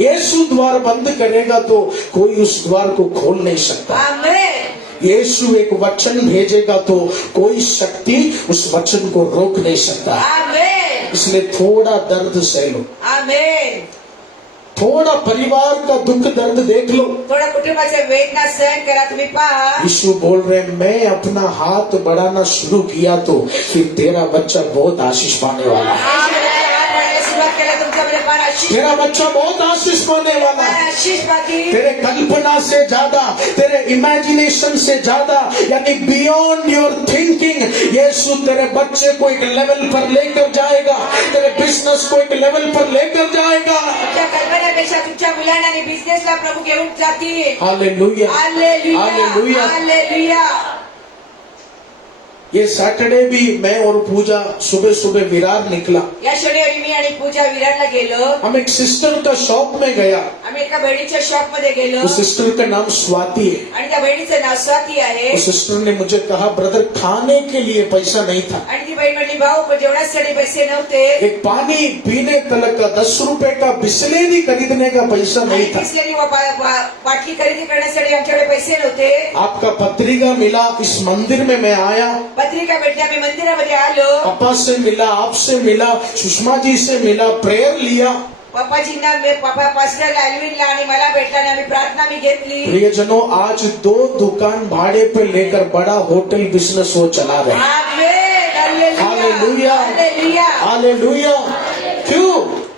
यीशु द्वार बंद करेगा तो कोई उस द्वार को खोल नहीं सकता। आमेन. यीशु एक वचन भेजेगा तो कोई शक्ति उस वचन को रोक नहीं सकता। आमेन. इसलिए थोड़ा दर्द सह लो, आमेन. थोड़ा परिवार का दुख दर्द देख लो। थोड़ा कुटुंबाच्या वेदना सहन करा. तुम्ही पहा, यीशु बोल रहे, मैं अपना हाथ बढ़ाना शुरू किया तो फिर तेरा बच्चा बहुत आशीष पाने वाला है। हात वाढायला सुरुवात केला, तुमच्याकडे फार आशीष, तेरा बच्चा बहुत आशीष पाने वाला फार है। आशीष बाकी. तेरे कल्पना से ज्यादा, तेरे इमेजिनेशन से ज्यादा, यानी बियॉन्ड योर थिंकिंग, यीशु तेरे बच्चे को एक लेवल पर लेकर जाएगा, तेरे बिजनेस को एक लेवल पर लेकर जाएगा। तुमच्या कल्पनेपेक्षा तुमच्या मुलांना आणि बिझनेसला प्रभू घेऊन जातील. हालेलुया। हालेलुया. हालेलुया। हालेलुया. ये सैटरडे भी मैं और पूजा सुबह सुबह विरार निकला। या शनिवारी मी आणि पूजा विरारला गेलो. हम एक सिस्टर का शॉप में गया। आम्ही एका बहिणीच्या शॉप मध्ये गेलो उस सिस्टर का नाम स्वाति है। आणि त्या बहिणीचं नाव स्वाती आहे. उस सिस्टर ने मुझे कहा, ब्रदर खाने के लिए पैसा नहीं था, आणि ती बहीण म्हणली, भाऊ पण जेवणासाठी पैसे नव्हते. एक पानी पीने तलक का 10 रुपए का बिस्लेरी खरीदने का पैसा नहीं था। बिसलेरी बाटली खरेदी करण्यासाठी आमच्याकडे पैसे नव्हते. आपका पत्रिका मिला, इस मंदिर में मैं आया, पत्रिका भेटली, आम्ही मंदिरामध्ये आलो. पापा से मिला, आपसे मिला, सुषमा जी से मिला, प्रेयर लिया। पप्पाजींना पापा पास्टर अल्विनला आणि मला भेटला आणि आम्ही प्रार्थना मी घेतली. प्रियजनों, आज 2 दुकान भाड़े पे लेकर बड़ा होटल बिजनेस वो चला रहे हैं। आमेन. हालेलुया। हालेलुया. हालेलुया। क्यों?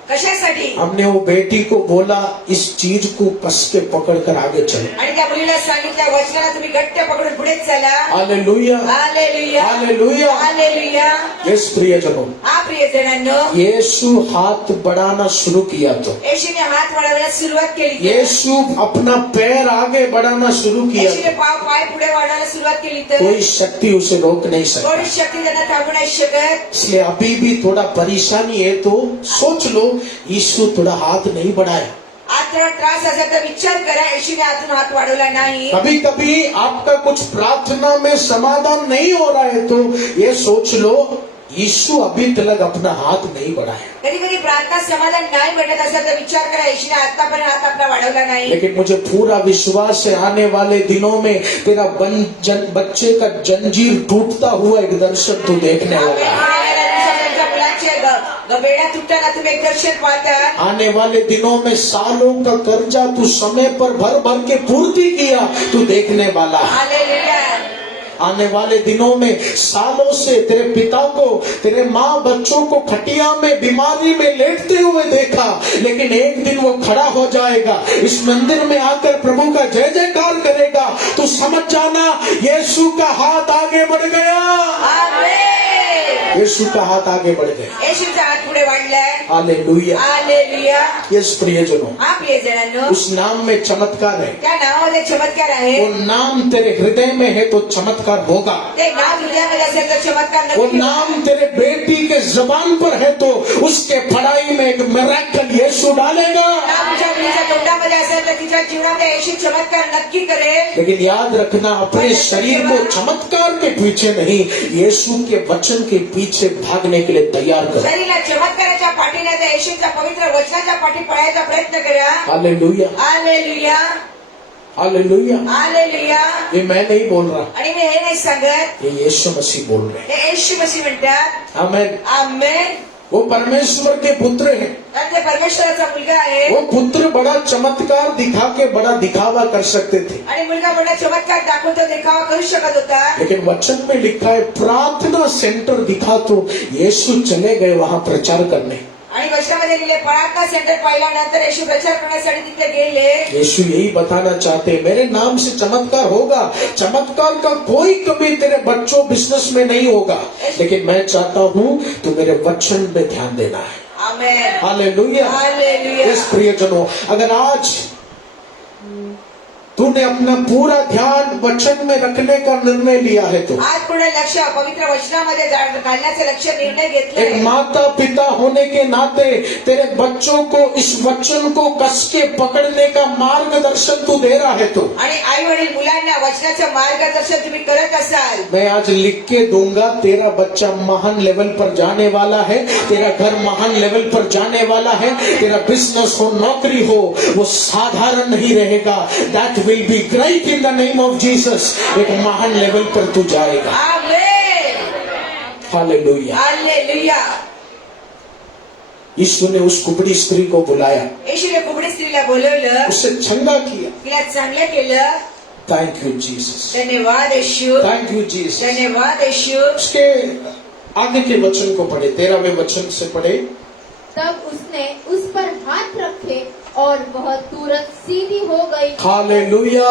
कशासाठी? हमने वो बेटी को बोला, इस चीज को कस के पकड़ कर आगे चलो। आणि त्या मुलीला सांगितलं, वचनाला तुम्ही घट्ट पकडून पुढे चला. Hallelujah. Hallelujah. Hallelujah. Hallelujah. Yes प्रियजनों, हा प्रियजनांनो, यीशु हाथ बढ़ाना शुरू किया तो, येशूने हात वाढवायला सुरुवात केली. यीशु अपना पैर आगे बढ़ाना शुरू किया येशूने तो पाय पुढे वाढवायला सुरुवात केली तर कोई शक्ति उसे रोक नहीं सकती। थोडी शक्ती त्यांना थांबू नाही शकत. इसलिए अभी भी थोड़ा परेशानी है तो सोच लो, यीशु थोड़ा हाथ नहीं बढ़ाया। आज थोडा त्रास असेल तर विचार करा, येशूने अजून हात वाढवला नाही. कभी कभी आपका कुछ प्रार्थना में समाधान नहीं हो रहा है तो ये सोच लो, यीशु अभी तक अपना हाथ नहीं बढ़ाया। कधी कधी प्रार्थना समाधान नाही भेटत असेल तर विचार करा, येशूने आतापर्यंत हात आपला वाढवला नाही. लेकिन मुझे पूरा विश्वास है, आने वाले दिनों में तेरा बच्चे का जंजीर टूटता हुआ एक दर्शन तू देखने वाला है। तुमच्या मुलांचे बेड्या तुटताना तुम्ही एक दर्शन पाहता. आने वाले दिनों में सालों का कर्जा तू समय पर भर भर के पूर्ति किया, तू देखने वाला है। हालेलुया. आने वाले दिनों में सालों से तेरे पिता को, तेरे माँ बच्चों को खटिया में बीमारी में लेटते हुए देखा, लेकिन एक दिन वो खड़ा हो जाएगा, इस मंदिर में आकर प्रभु का जय जयकार करेगा। तू समझ जाना, यीशु का हाथ आगे बढ़ गया। आमेन. यीशु का हाथ आगे बढ़ गया। येशूचा हात पुढे वाढलाय. हालेलुया। हालेलुया. यस प्रियजनों, हा प्रियजनांनो, उस नाम में चमत्कार है। त्या नावामध्ये चमत्कार आहे. वो नाम तेरे हृदय में है तो चमत्कार होगा। ते नाव हृदयामध्ये असेल तर चमत्कार वो नक्की. नाम तेरे बेटी के जबान पर है तो उसके पढ़ाई में एक मिरेकल यीशु डालेगा। नाव तुझ्या मुलीच्या तोंडामध्ये असेल तर तिच्या जीवनामध्ये येशू चमत्कार नक्की करेल. लेकिन याद रखना, अपने शरीर को चमत्कार के पीछे नहीं, यीशु के वचन के पीछे भागने के लिए तैयार करो। शरीराला चमत्काराच्या पाठीने त्या येशूच्या पवित्र वचनाच्या पाठी पळायचा प्रयत्न करा. हालेलुया। हालेलुया. हालेलुया। हालेलुया। ये मैं नहीं बोल रहा, आणि मी हे नाही सांगत, ये यीशु मसीह बोल रहे हैं। हे येशू मसीह म्हणतात. आमेन। आमेन. वो परमेश्वर के पुत्र हैं। आणि ते परमेश्वराचा मुलगा आहे. वो पुत्र बड़ा चमत्कार दिखा के बड़ा दिखावा कर सकते थे, आणि मुलगा मोठा चमत्कार दाखवतो, देखावा करू शकत होता. लेकिन वचन में लिखा है प्रार्थना सेंटर दिखा तो यीशु चले गए वहां प्रचार करने। आणि वचनामध्ये लिहिले प्रार्थना सेंटर पाहिल्यानंतर येशू प्रचार करण्यासाठी तिथे गेले. यीशु यही बताना चाहते हैं, मेरे नाम से चमत्कार होगा, चमत्कार का कोई कभी तेरे बच्चों बिजनेस में नहीं होगा, लेकिन मैं चाहता हूँ तू मेरे वचन पे ध्यान देना है। आमेन. हालेलुया। हालेलुया. इस प्रियजनों, अगर आज तूने अपना पूरा ध्यान वचन में रखने का निर्णय लिया है तो आज पूर्ण लक्ष पवित्र वचनामध्ये घालण्याचे लक्ष निर्णय घेतले. एक माता पिता होने के नाते तेरे बच्चों को इस वचन को कस के पकड़ने का मार्गदर्शन तू दे रहा है तो आणि आई वडील मुलांना वचनाचं मार्गदर्शन तुम्ही करत असाल. मैं आज लिख के दूंगा, तेरा बच्चा महान लेवल पर जाने वाला है, तेरा घर महान लेवल पर जाने वाला है, तेरा बिजनेस हो, नौकरी हो, वो साधारण नहीं रहेगा। That will be great in the name of Jesus. एक महान लेवल पर तू जाएगा। आमेन. हालेलुया। हालेलुया. यीशु ने उस कुबड़ी स्त्री को बुलाया, येशूने कुबडी स्त्रीला बोलवलं, उससे चंगा किया। तिला चांगलं केलं. थैंक यू जीसस, धन्यवाद येशू. Thank you Jesus. धन्यवाद येशू. उसके आगे के वचन को पढ़े, 13वें वचन से पढ़े। तब उसने उस पर हाथ रखे और वह तुरंत सीधी हो गई। हालेलुया।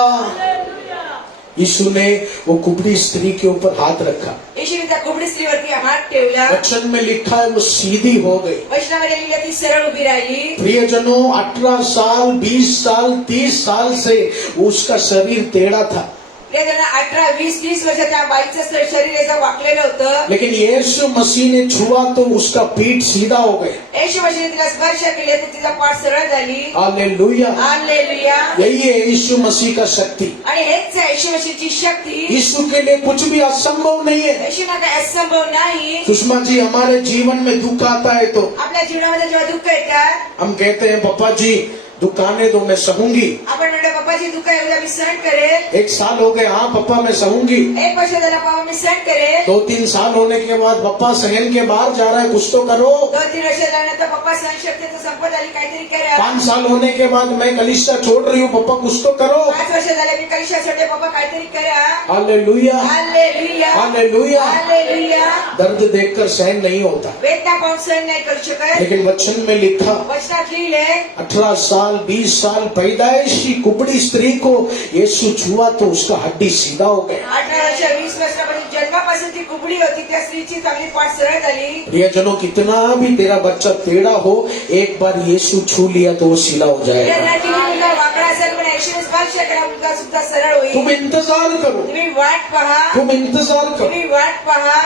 यीशु ने वो कुबड़ी स्त्री के ऊपर हाथ रखा, येशूने त्या कुबडी स्त्रीवरती हात ठेवला. वचन में लिखा है वो सीधी हो गई। वचनामध्ये लिहिलं ती सरळ उभी राहिली. प्रियजनों, 18 साल 20 साल 30 साल से उसका शरीर टेढ़ा था, त्या जण 18, 20, 30 वर्ष त्या बाईचं शरीर असं वाकलेलं होतं. लेकिन यीशु मसीह ने छुआ तो उसका पीठ सीधा हो गया। येशू मसीह तिला स्पर्श केले तर तिचा पाठ सरळ झाली. हालेलुया। हालेलुया. यही है यीशु मसीह का शक्ति। आणि हेच आहे येशू मसीहची शक्ती. यीशु के लिए कुछ भी असंभव नहीं है। येशूना काही असंभव नाही. सुषमा जी, हमारे जीवन में दुख आता है तो आपल्या जीवनामध्ये जेव्हा दुःख येतात, हम कहते हैं पप्पा जी दुकाने दो, मैं सहूंगी। आपण म्हणतो पप्पाची दुःख एवढं मी सहन करेल. 1 साल हो गए, हाँ पप्पा मैं सहूंगी। 1 वर्ष झाला पप्पा मी सहन करेल. 2-3 साल होने के बाद पप्पा सहन के बाहर जा रहा है, कुछ तो करो। 2-3 वर्ष झाल्यानंतर पप्पा सहन शक्तीचं संपत आली, काहीतरी करा. 5 साल होने के बाद मैं कलिसिया छोड़ रही हूँ, पप्पा कुछ तो करो। 5 वर्ष झाले मी कलिशा सोडते, पप्पा काहीतरी करा. हालेलुया। हालेलुया. हालेलुया। हालेलुया. दर्द देखकर सहन नहीं होता, वेदना पाहून सहन नाही करू शकत. लेकिन वचन में लिखा वचनात लिहिले 18 साल 20 साल पैदाइशी कुबड़ी स्त्री को यीशु छुआ तो उसका हड्डी सीधा हो गया। 18 वर्ष 20 वर्षापासून जन्मापासून ती कुबडी होती, त्या स्त्रीची चांगली पाठ सरळ झाली. प्रियजनों, कितना भी तेरा बच्चा टेढ़ा हो, एक बार यीशु छू लिया तो वो सीधा हो जाएगा। त्यांना किती मुलगा वाकडा असेल पण येशूने स्पर्श केला, मुलगा सुद्धा सरळ होईल. तुम इंतजार करो, तुम्ही वाट पहा. तुम इंतजार करो। तुम्ही वाट पहा.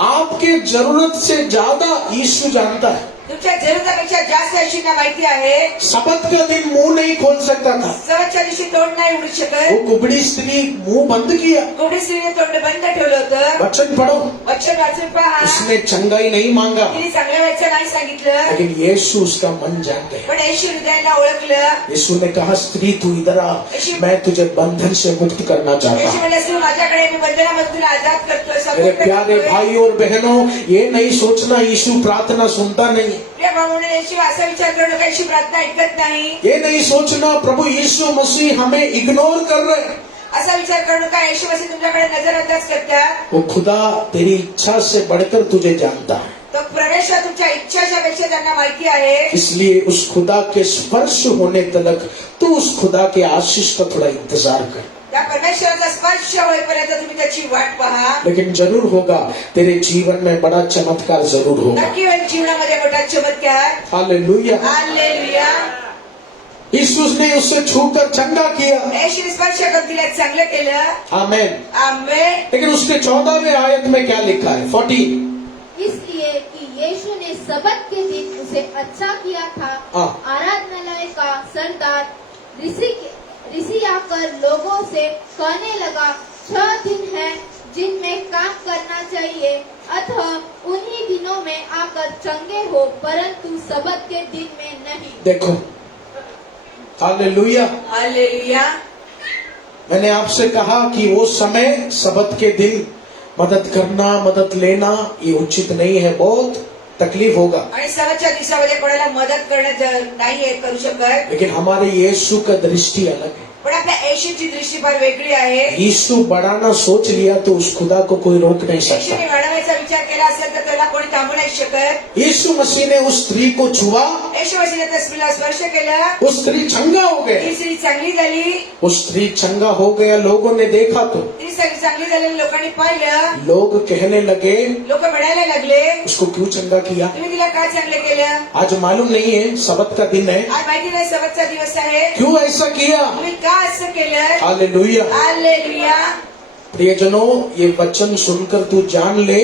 आपके जरूरत से ज्यादा यीशु जानता है। तुमच्या जरूरतापेक्षा जास्त येशूंना माहिती आहे. शबत का दिन मुंह नहीं खोल सकता था, सवतच्या दिवशी तोंड नाही उघडू वो शकत. कुबड़ी स्त्री मुंह बंद किया। कुबडी स्त्रीने तोंड बंद ठेवलं होतं. वचन पढ़ो, वचन वाचून पहा. उसने चंगाई नहीं मांगा, तिने चांगलं व्हायचं नाही सांगितलं, लेकिन यीशु उसका मन जान गया। पण येशू हृदयाला ओळखलं. यीशु ने कहा, स्त्री तू इधर आ, मैं तुझे बंधन से मुक्त करना चाहता येशू हूँ। म्हणले, तू माझ्याकडे, मी बंधनामधून तुला आजाद करतोय, मेरे संमुक्त प्यारे करतोय. भाई और बहनों, ये नहीं सोचना यीशु प्रार्थना सुनता नहीं, प्रिय भाऊ येशू असा विचार करू नका येशू प्रार्थना ऐकत नाही. ये नहीं सोचना प्रभु यीशु मसीह हमें इग्नोर कर रहे हैं। असा विचार करू नका येशू मसीह तुमच्याकडे नजरअंदाज करतात. वो खुदा तेरी इच्छा से बढ़कर तुझे जानता है, तो परमेश्वर तुमच्या इच्छाच्या पेक्षा त्यांना माहिती आहे. इसलिए उस खुदा के स्पर्श होने तक तू उस खुदा के आशीष का थोड़ा इंतजार कर। त्या परमेश्वराचा स्पर्श होईपर्यंत तुम्ही त्याची वाट पहा. लेकिन जरूर होगा, तेरे जीवन में बड़ा चमत्कार जरूर होगा। नक्की होईल जीवनामध्ये मोठा चमत्कार. हालेलुया। हालेलुया. यीशु ने उससे छूकर चंगा किया। येशूने स्पर्श करून तिला चांगलं केलं. आमेन। आमेन. लेकिन उसके 14वें आयत में क्या लिखा है? 14। इसलिए कि यीशु ने सबत के दिन उसे अच्छा किया था। हाँ। आराधनालय का सरदार ऋषि आकर लोगों से कहने लगा, 6 दिन हैं जिनमें काम करना चाहिए, अतः उन्हीं दिनों में आकर चंगे हो, परंतु सबत के दिन में नहीं। देखो, हालेलुया। हालेलुया. मैंने आपसे कहा कि वो समय सबत के दिन मदद करना, मदद लेना ये उचित नहीं है, बहुत तकलीफ होगा। आणि सवच्या दिवसामध्ये कोणाला मदत करणं नाहीये करू शकत, लेकिन हमारे यीशु का दृष्टि अलग है। पण आपल्या येशूची दृष्टी फार वेगळी आहे। यीशु बढ़ाना सोच लिया तो उस खुदा को कोई रोक नहीं सकता। येशूने वाढवायचा विचार केला असेल तर त्याला कोणी थांबवू नाही शकत। यीशु मसीह ने उस स्त्री को छुआ, येशू मसीहने त्या स्त्रीला स्पर्श केला, वो स्त्री चंगा हो ती गई। स्त्री चांगली झाली। वो स्त्री चंगा हो गया, लोगों ने देखा तो ती स्त्री चांगली झालेली लोकांनी पाहिलं, लोग कहने लगे लोक म्हणायला लागले उसको क्यों चंगा किया। तुम्ही तिला का चांगलं केलं। आज मालूम नहीं है, सबत का दिन है, आज माहिती नाही सबतचा दिवस आहे, क्यों ऐसा किया। तुम्ही का असं केलं। हालेलुया। हालेलुया। प्रियजनों, ये वचन सुनकर तू जान ले,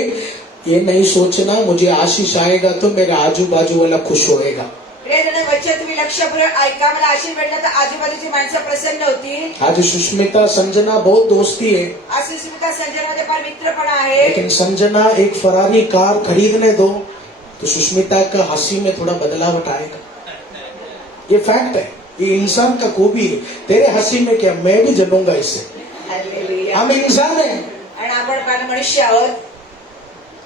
ये नहीं सोचना मुझे आशीष आएगा तो मेरा आजू बाजू वाला खुश होएगा। प्रियजन वचन तुम्ही लक्षपूर्वक ऐका, मला आशीष भेटला तर आजूबाजूची माणसं प्रसन्न होतील। आज सुष्मिता संजना बहुत दोस्ती है, आज सुष्मिता संजनामध्ये फार मित्रपणा आहे, लेकिन संजना एक फरारी कार खरीदने दो तो सुष्मिता का हंसी में थोड़ा बदलाव आएगा। ये फैक्ट है, ये इंसान का खूबी है। तेरे हंसी में क्या, मैं भी जलूंगा इससे। हालेलुया। हम इंसान हैं। आणि आपण फार मनुष्य आहोत।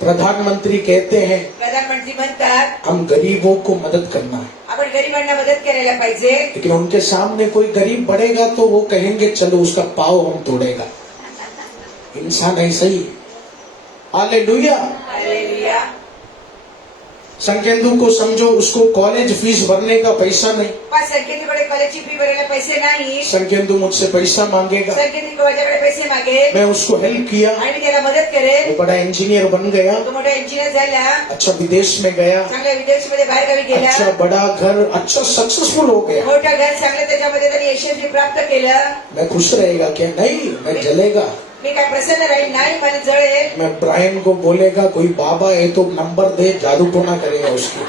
प्रधानमंत्री कहते हैं प्रधानमंत्री म्हणतात हम गरीबों को मदद करना है, आपण गरिबांना मदत करायला पाहिजे, लेकिन उनके सामने कोई गरीब बढ़ेगा तो वो कहेंगे चलो उसका पाव हम तोड़ेगा। इंसान ऐसा ही है। हालेलुया। हालेलुया। संकेंदु को समझो, उसको कॉलेज फीस भरने का पैसा नहीं, पण संकेतीकडे कॉलेजची फी भरायला पैसे नाही, संकेंदु मुझसे पैसा मांगेगा, संकेती माझ्याकडे पैसे मागे, मैं उसको हेल्प किया, आणि मी त्याला मदत करेन, वो बड़ा इंजीनियर बन गया, तो मोठा इंजिनियर झाला, अच्छा विदेश में गया, चांगल्या विदेशमध्ये बाहेरगावी गेला, अच्छा बड़ा घर, अच्छा सक्सेसफुल हो गया। मोठं घर चांगलं त्याच्यामध्ये त्यांनी यशस्वी प्राप्त केलं। मैं खुश रहेगा क्या? नहीं, मैं जलेगा। मी काय प्रसन्न राहील नाही, मला जळेल। मैं ब्रायन को बोलेगा कोई बाबा है तो नंबर दे, जादूटोना करेगा उसकी।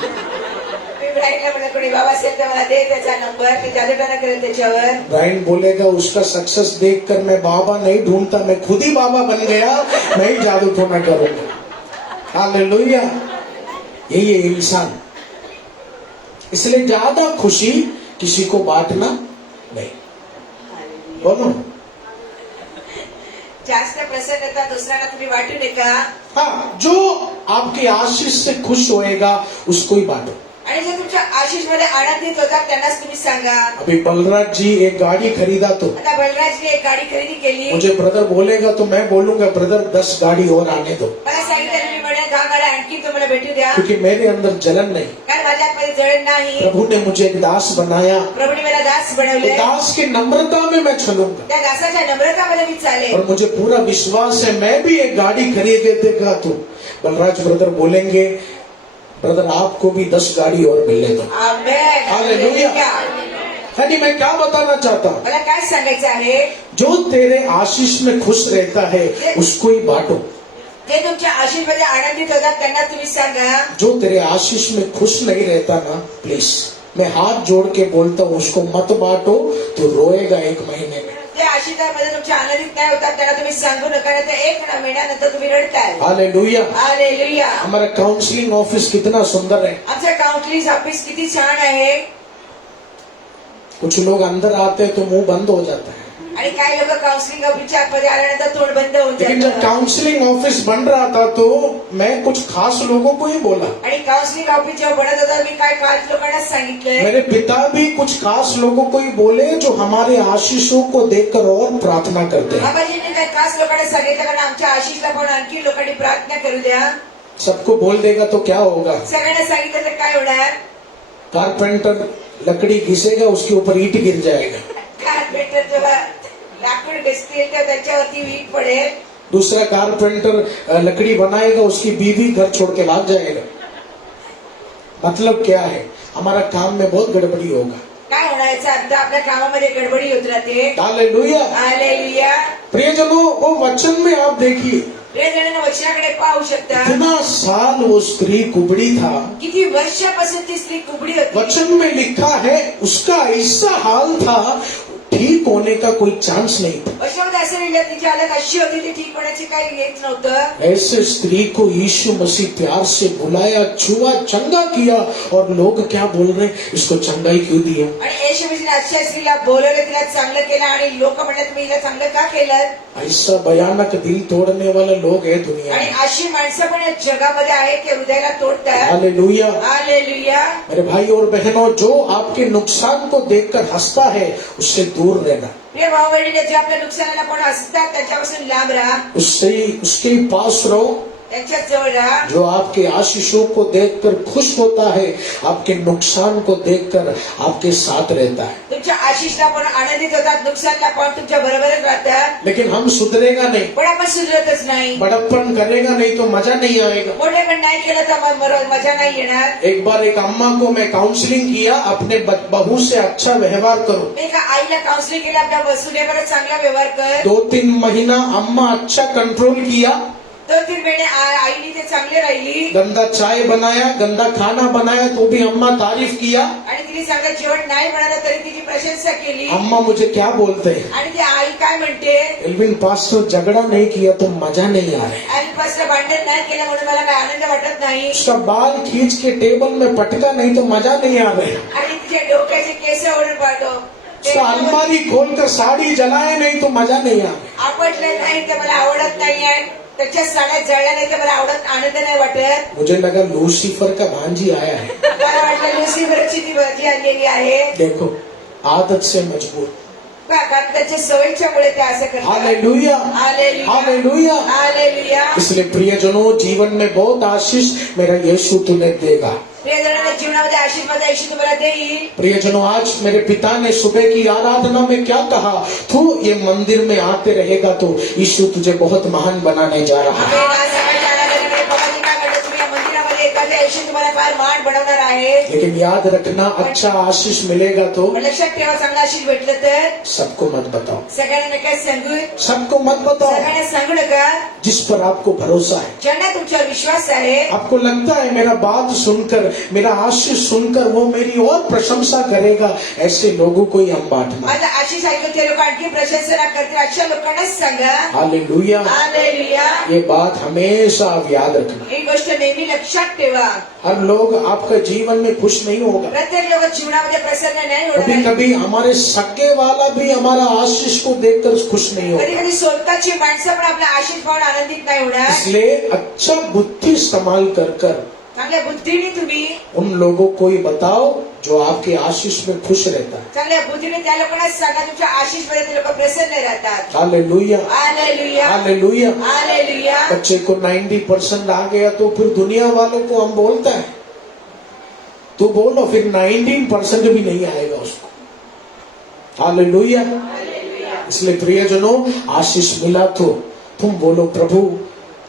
मी ब्राईनला म्हणलं कोणी बाबा असेल तर मला दे त्याचा नंबर, मी जादूटोना करेल त्याच्यावर। ब्रायन बोलेगा उसका सक्सेस देखकर मैं बाबा नहीं ढूंढता, मैं खुद ही बाबा बन गया, मैं ही जादूटोना करूंगा। हालेलुया। यही है इंसान। इसलिए ज्यादा खुशी किसी को बांटना नहीं। बोलो। जास्त प्रसन्नता दुसऱ्याला तुम्ही वाटू नका। हाँ, जो आपकी आशीष से खुश होएगा उसको ही बांटो। आणि जे तुमच्या आशीष मध्ये आनंदित होतात त्यांनाच तुम्ही सांगा। अभी बलराज जी एक गाड़ी खरीदा तो आता बलराजने एक गाडी खरेदी केली, मुझे ब्रदर बोलेगा तो मैं बोलूंगा ब्रदर 10 गाड़ी और आने दो, मला सांगितलं मी म्हणेन 10 गाड्या आणखी तुम्हाला भेटू द्या, क्योंकि मेरे अंदर जलन नहीं। कारण माझ्या आतमध्ये जळण नाही। प्रभु ने मुझे एक दास बनाया, प्रभूने मला दास बनवले, दास की नम्रता में मैं चलूंगा त्या दासाच्या नम्रतामध्ये मी चालेल। और मुझे पूरा विश्वास है मैं भी एक गाड़ी खरीद देगा तो बलराज ब्रदर बोलेंगे ब्रदर आपको भी 10 गाड़ी और मिलने दो। आमेन। हालेलुया। हालेलुया। यानी मैं क्या बताना चाहता हूँ, मला काय सांगायचं आहे, जो तेरे आशीष में खुश रहता है उसको ही बांटो। जे तुमच्या आशीष मध्ये आनंदित होतात त्यांना तुम्ही सांगा। जो तेरे आशीष में खुश नहीं रहता ना, प्लीज मैं हाथ जोड़ के बोलता हूँ उसको मत बांटो, तो रोएगा 1 महीने में। जे आशीषामध्ये तुमच्या आनंदित नाही होतात त्यांना तुम्ही सांगू नका, नाही तर 1 महिन्यानंतर तुम्ही रडताय। हालेलुया। हालेलुया। हमारा काउंसलिंग ऑफिस कितना सुंदर है। आमचं काउंसलिंग ऑफिस किती छान आहे। कुछ लोग अंदर आते हैं तो मुंह बंद हो जाता है, आणि काही लोक काउन्सिलिंग ऑफिसच्या आतमध्ये आल्यानंतर तोंड बंद होऊन लेकिन जब जातं। काउंसलिंग ऑफिस बन रहा था तो मैं कुछ खास लोगों को ही बोला। आणि काउन्सिलिंग ऑफिस जेव्हा बनत होता मी काय खास लोकांना सांगितलंय, मेरे पिता भी कुछ खास लोगों को ही बोले जो हमारे आशीषों को देखकर और प्रार्थना करते हैं। बाबाजींनी काय खास लोकांना सांगितलं, कारण आमच्या आशीषला पण आणखी लोकांनी प्रार्थना करू द्या। सबको बोल देगा तो क्या होगा, सगळ्यांना सांगितलं तर काय होणार, कारपेंटर लकड़ी घिसेगा उसके ऊपर ईंट गिर जाएगा, कार्पेंटर जेव्हा लाकूड घसतील तर त्याच्यावरती वीट पडेल, दूसरा कारपेंटर लकड़ी बनाएगा उसकी बीवी घर छोड़ के भाग जाएगा। मतलब क्या है, हमारा काम में बहुत गड़बड़ी होगा। काय होणार याचा अर्थ आपल्या कामामध्ये गडबडी होत राहते। हालेलुया। हालेलुया। प्रियजनों, वो वचन में आप देखिए प्रियजनांनो वचनाकडे पाहू शकता, कितना साल वो स्त्री कुबड़ी था। किती वर्षापासून ती स्त्री कुबडी होती। वचन में लिखा है उसका ऐसा हाल था ठीक होने का का कोई चांस नहीं था। वर्षामध्ये असं लिहिलं तिची हालत अशी होती ती ठीक होण्याची काही हेच नव्हतं. ऐसे स्त्री को यीशु मसीह प्यार से बुलाया, छुआ, चंगा किया, और लोग क्या बोल रहे हैं, इसको चंगा ही क्यों दिया? आणि येशू मसीहने अशा स्त्रीला बोलवलं, तिला चांगलं केलं आणि लोक म्हणतात तुम्ही हिला चांगलं का केलं? ऐसा भयानक दिल तोड़ने वाले लोग है दुनिया आणि में। अशी माणसं पण या जगामध्ये आहेत की हृदयाला तोडतात. हालेलुया। हालेलुया. मेरे भाई और बहनों, जो आपके नुकसान को देखकर हंसता है उससे दूर रहना, प्रिय भाऊ बहिणीने, जे आपल्या नुकसानाला पण असतात त्यांच्यापासून लांब राहा, उसके पास रहो। त्यांच्या जवळ राहा. जो आपके आशीषों को देखकर खुश होता है, आपके नुकसान को देखकर आपके साथ रहता है। तुमच्या आशिषला पण आनंदित होतात, नुकसानला पण तुमच्या बरोबरच राहतात. लेकिन हम सुधरेगा नहीं, पण आपण सुधरतच नाही. बड़प्पन करेगा नहीं तो मजा नहीं आएगा। मोठे पण नाही केलं तर मजा नाही येणार. एक बार एक अम्मा को मैं काउंसलिंग किया, अपने बहू से अच्छा व्यवहार करो। मी एका आईला काउन्सिलिंग केलं, आपल्या सुनेवर चांगला व्यवहार कर. 2-3 महीना अम्मा अच्छा कंट्रोल किया, 2-3 महिने आईने ते चांगले राहिली गंदा चाय बनाया, गंदा खाना बनाया तो भी अम्मा तारीफ किया। आणि तिने चांगलं जेवण नाही बनवलं तरी तिची प्रशंसा केली. अम्मा मुझे क्या बोलते हैं, आणि ती आई काय म्हणते, एल्विन पास्टर झगड़ा नहीं किया तो मजा नहीं आ रहा। आणि पासला भांडण नाही केलं म्हणून मला काय आनंद वाटत नाही. उसका बाल खींच के टेबल में पटका नहीं तो मजा नहीं आ रहा। आणि तिच्या डोक्याचे केस ओढून पाठव, उसका अलमारी खोलकर साड़ी जलाए नहीं तो मजा नहीं आ रहा। आपटलं नाही तर मला आवडत नाही आहे, त्याच्या साड्या जळल्या नाही तर मला आनंद नाही वाटत. मुझे लगा लूसीफर का भांजी आया है। मला वाटलं लुसिफरची ती भाजी आणलेली आहे. देखो, आदत से मजबूर। कारण त्याच्या सवयीच्यामुळे ते असं करतात. Hallelujah, hallelujah. हालेलुया। हालेलुया. इसलिए प्रियजनों, जीवन में बहुत आशीष मेरा यीशु तुम्हें देगा। प्रियजनांना जीवनामध्ये आशीर्वाद येशू तुम्हाला देईल. प्रियजनों, आज मेरे पिता ने सुबह की आराधना में क्या कहा, तू ये मंदिर में आते रहेगा तो यीशु तुझे बहुत महान बनाने जा रहा है। आम्ही आज सकाळच्या आराधनेमध्ये बाबांनी काय म्हटलं, तुम्ही या मंदिरामध्ये एखाद्या येशू तुम्हाला फार मान बनवणार आहे. लेकिन याद रखना, अच्छा आशीष मिलेगा तो पण लक्षात ठेवा, चांगला आशीष भेटलं तर सबको मत बताओ, सगळ्यांना काय सांगू, सबको मत बताओ। सगळ्यांना सांगू नका. जिस पर आपको भरोसा है, ज्यांना तुमच्यावर विश्वास आहे, आपको लगता है मेरा बात सुनकर, मेरा आशीष सुनकर वो मेरी और प्रशंसा करेगा, ऐसे लोगों को ही हम बांटना। माझा आशीष ऐकून ते लोक आणखी प्रशंसा करतील अशा लोकांनाच सांगा. हालेलुया। हालेलुया. ये बात हमेशा आप याद रखना। ही गोष्ट नेहमी लक्षात ठेवा. हर लोग आपका जीवन में खुश नहीं होगा। प्रत्येक लोक जीवनामध्ये प्रसन्न नाही कभी होणार. कभी हमारे सगे वाला भी हमारा आशीष को देखकर खुश नहीं कधी होगा। कधी स्वतःची माणसं पण आपला आशीष पाहून आनंदित नाही होणार. इसलिए अच्छा बुद्धि इस्तेमाल कर कर चांगल्या बुद्धीने तुम्ही, उन लोगों को ही बताओ जो आपके आशीष में खुश रहता है। चांगल्या बुद्धीने त्या लोकांना सांगा, तुमच्या आशीष मध्ये ते लोक प्रसन्न राहतात. Hallelujah, hallelujah. हालेलुया। हालेलुया. बच्चे को 90% आ गया तो फिर दुनिया वालों को हम बोलते हैं, तो बोलो, फिर 19% भी नहीं आएगा उसको। हालेलुया। इसलिए प्रियजनों, आशीष मिला तो तुम बोलो, प्रभु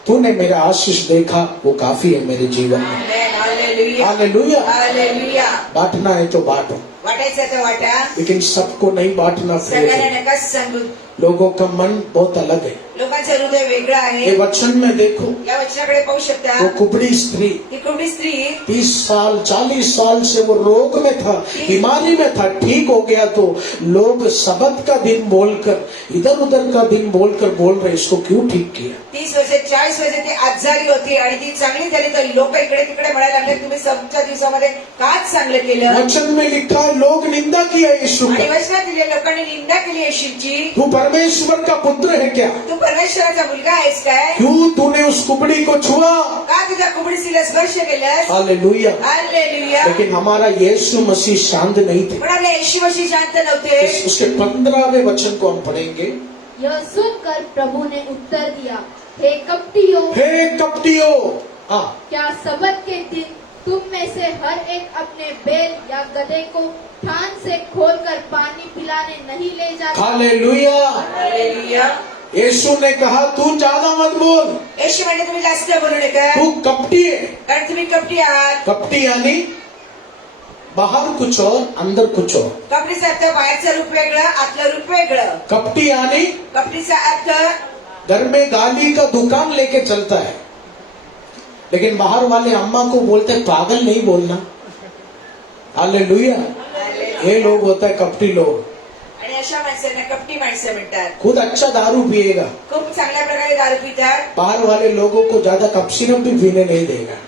तूने मेरा आशीष देखा, वो काफी है मेरे जीवन में। हालेलुया. हालेलुया। हालेलुया. बांटना है तो बांटो, वाटायचं तर वाटा, लेकिन सबको नहीं बांटना। सगळ्यांना प्रियजनों, नका सांगू. लोगों का मन बहुत अलग है। लोकांचं हृदय वेगळं ये आहे. वचन में देखो, या वचनाकडे पाहू शकता. वो कुबड़ी स्त्री ती कुबडी स्त्री 30 साल 40 साल से वो रोग में था, बीमारी में था, ठीक हो गया तो लोग सबत का दिन बोलकर, इधर उधर का दिन बोलकर बोल रहे, इसको क्यों ठीक किया? 30 वर्ष 40 वर्ष ती आजारी होती आणि ती चांगली झाली, तर लोक इकडे तिकडे म्हणायला लागले, तुम्ही सबच्या दिवसामध्ये काच चांगलं केलं. वचन में लिखा है, लोग निंदा किया यीशु आणि का। वचनात दिले, लोकांनी निंदा केली येशूची. तू परमेश्वर का पुत्र है क्या? तू परमेश्वराचा मुलगा आहेस काय? क्यों तूने उस कुबड़ी को छुआ? का तुझ्या कुबडीला स्पर्श केलास? हालेलुया। हालेलुया. लेकिन हमारा यीशु मसीह शांत नहीं थे। पण आपल्या येशू मसीह शांत नव्हते. उसके 15वें वचन को हम पढ़ेंगे। यह सुनकर प्रभु ने उत्तर दिया, हे कपटियों, हे कपटियों, हाँ, क्या सबत के दिन तुम में से हर एक अपने बैल या गधे को थान से खोलकर पानी पिलाने नहीं ले जाता? हालेलुया। हालेलुया. यीशु ने कहा, तू ज्यादा मत बोल, येशू म्हणजे तुम्ही जास्त बोलू नका, तू कपटी है। कारण तुम्ही कपटी आहात. कपटी यानी बाहर कुछ और अंदर कुछ और। कपडीचा अर्थ बाहेरचं रूप वेगळं, आतलं रूप वेगळं. कपटी यानी कपडीचा अर्थ घर में गाली का दुकान लेके चलता है, लेकिन बाहर वाले अम्मा को बोलते हैं, पागल नहीं बोलना। हालेलुया। ये लोग होता है कपटी लोग। आणि नशा माणसांना कपटी माणसं म्हणतात. खुद अच्छा दारू पिएगा, खूप चांगल्या प्रकारे दारू पितात बाहर वाले लोगों को ज्यादा कप सिरप भी पीने नहीं देगा.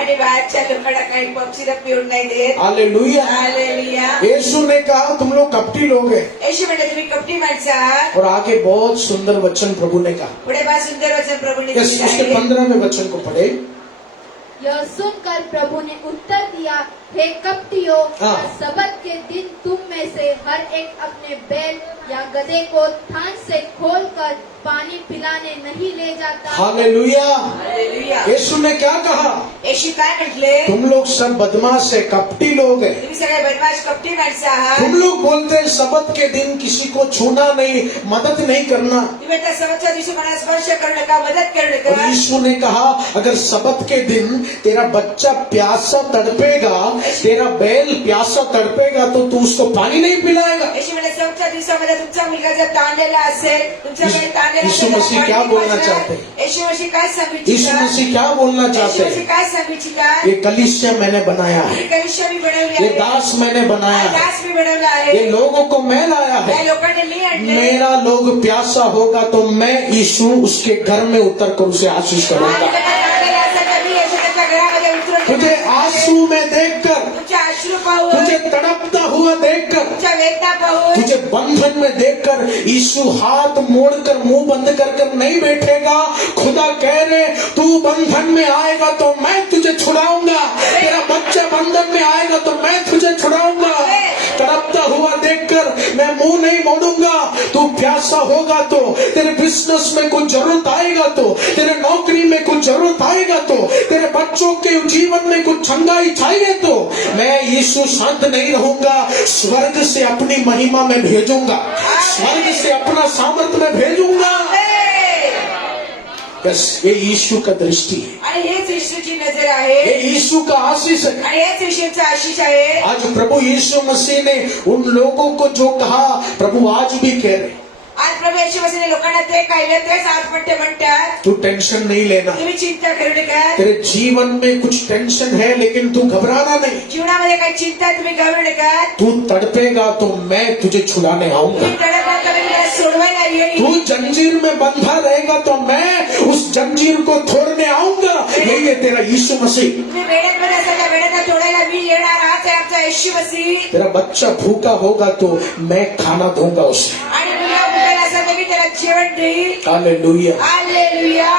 आणि बाहेरच्या लोकांना काही पप सिरप पिऊन नाही देत. हालेलुया. हालेलुया. यीशु ने कहा तुम लोग कपटी लोग हैं. येशू म्हणते तुम्ही कपटी माणसं आहात. और आगे बहुत सुंदर वचन प्रभु ने कहा. पुढे बा सुंदर वचन प्रभूने यस, दिलेलं उसके आहे. 15वें वचन को पढ़े. यह सुनकर प्रभु ने उत्तर दिया, हे कपटियों, हाँ। क्या सबत के दिन तुम में से हर एक अपने बैल या गधे को थान से खोलकर पानी पिलाने नहीं ले जाता? हालेलुया. हालेलुया. यीशु ने क्या कहा? येशू काय म्हटले? तुम लोग सब बदमाश है, कपटी लोग हैं. तुम्ही सगळे बदमाश कपटी माणसं आहात. तुम लोग बोलते हैं सबत के दिन किसी को छूना नहीं, मदद नहीं करना. तुम्ही म्हणता सबतच्या दिवशी कोणाला स्पर्श करू नका, मदत करू और नका. यीशु ने कहा अगर सबत के दिन तेरा बच्चा प्यासा तड़पेगा, तेरा बैल प्यासा तड़पेगा तो तू उसको पानी नहीं पिलाएगा. येशू म्हणते सबतच्या दिवसामध्ये तुमचा मुलगा जर ताणलेला असेल, तुमचा बैल ताणलेला यीशु असेल, मसीह तर क्या पाणी बोलना पाजणार. चाहते हैं? येशू मसीह काय सांगू यीशु इच्छितात? मसीह क्या बोलना चाहते येशू मसीह हैं? काय सांगू इच्छितात? ये कलीसिया मैंने बनाया है, ही कलिशा मी बनवली ये आहे. दास मैंने बनाया हा है, दास मी बनवला आहे. ये लोगों को मैं लाया या है. लोकांनी मी आणले. मेरा लोग प्यासा होगा तो मैं यीशु उसके घर में उतर कर उसे आशीष आणि करूंगा. त्याचा ताणलेला असेल तर मी येशू त्याच्या घरामध्ये उतरून तुझे येणार आहे. आंसू में देखकर, तुमच्या अश्रू पाहून, तुझे तड़पता हुआ देखकर, तुमच्या वेदना पाहून, तुझे बंधन में देखकर यीशु हाथ मोड़कर मुंह बंद कर नहीं बैठेगा. खुदा कह रहे तू बंधन में आएगा तो मैं तुझे छुड़ाऊंगा, तेरा बच्चा बंधन में आएगा तो मैं तुझे छुड़ाऊंगा. तड़पता हुआ देखकर मैं मुंह नहीं मोड़ूंगा. तू प्यासा होगा तो, तेरे बिजनेस में कुछ जरूरत आएगा तो, तेरे नौकरी में कुछ जरूरत आएगा तो, तेरे बच्चों के जीवन में कुछ ठंडाई चाहिए तो मैं यीशु शांत नहीं रहूंगा. स्वर्ग से अपनी महिमा में भेजूंगा, स्वर्ग से अपना सामर्थ्य में भेजूंगा. बस ये यीशु का दृष्टि है, आणि हेच येशूची नजर आहे. ये यीशु का आशीष है. आणि हेच येशूचा आशीष आहे. आज प्रभु यीशु मसीह ने उन लोगों को जो कहा, प्रभु आज भी कह रहे आज प्रभू येशू मसीहने लोकांना ते काढले, तेच आज पण ते म्हणतात. तू टेंशन नहीं लेना. तुम्ही चिंता करू नका. तेरे जीवन में कुछ टेंशन है लेकिन तू घबराना नहीं. जीवनामध्ये काही चिंता आहे, तुम्ही घाबरू नका. तू तड़पेगा तो मैं तुझे छुड़ाने आऊंगा. तुम्ही तडफडा करून मला सोडवायला येईल. तू जंजीर में बंधा रहेगा तो मैं उस जंजीर को तोड़ने आऊंगा. यही है तेरा यीशु मसीह. तुम्ही वेड्यामध्ये असाल त्या वेड्यांना तोडायला मी येणार. हाच आहे आमचा येशू मसीह. तेरा बच्चा भूखा होगा तो मैं खाना दूंगा उसे. आणि मुलगा भुकेला असेल तर मी त्याला जेवण देईल. हालेलुया. हालेलुया.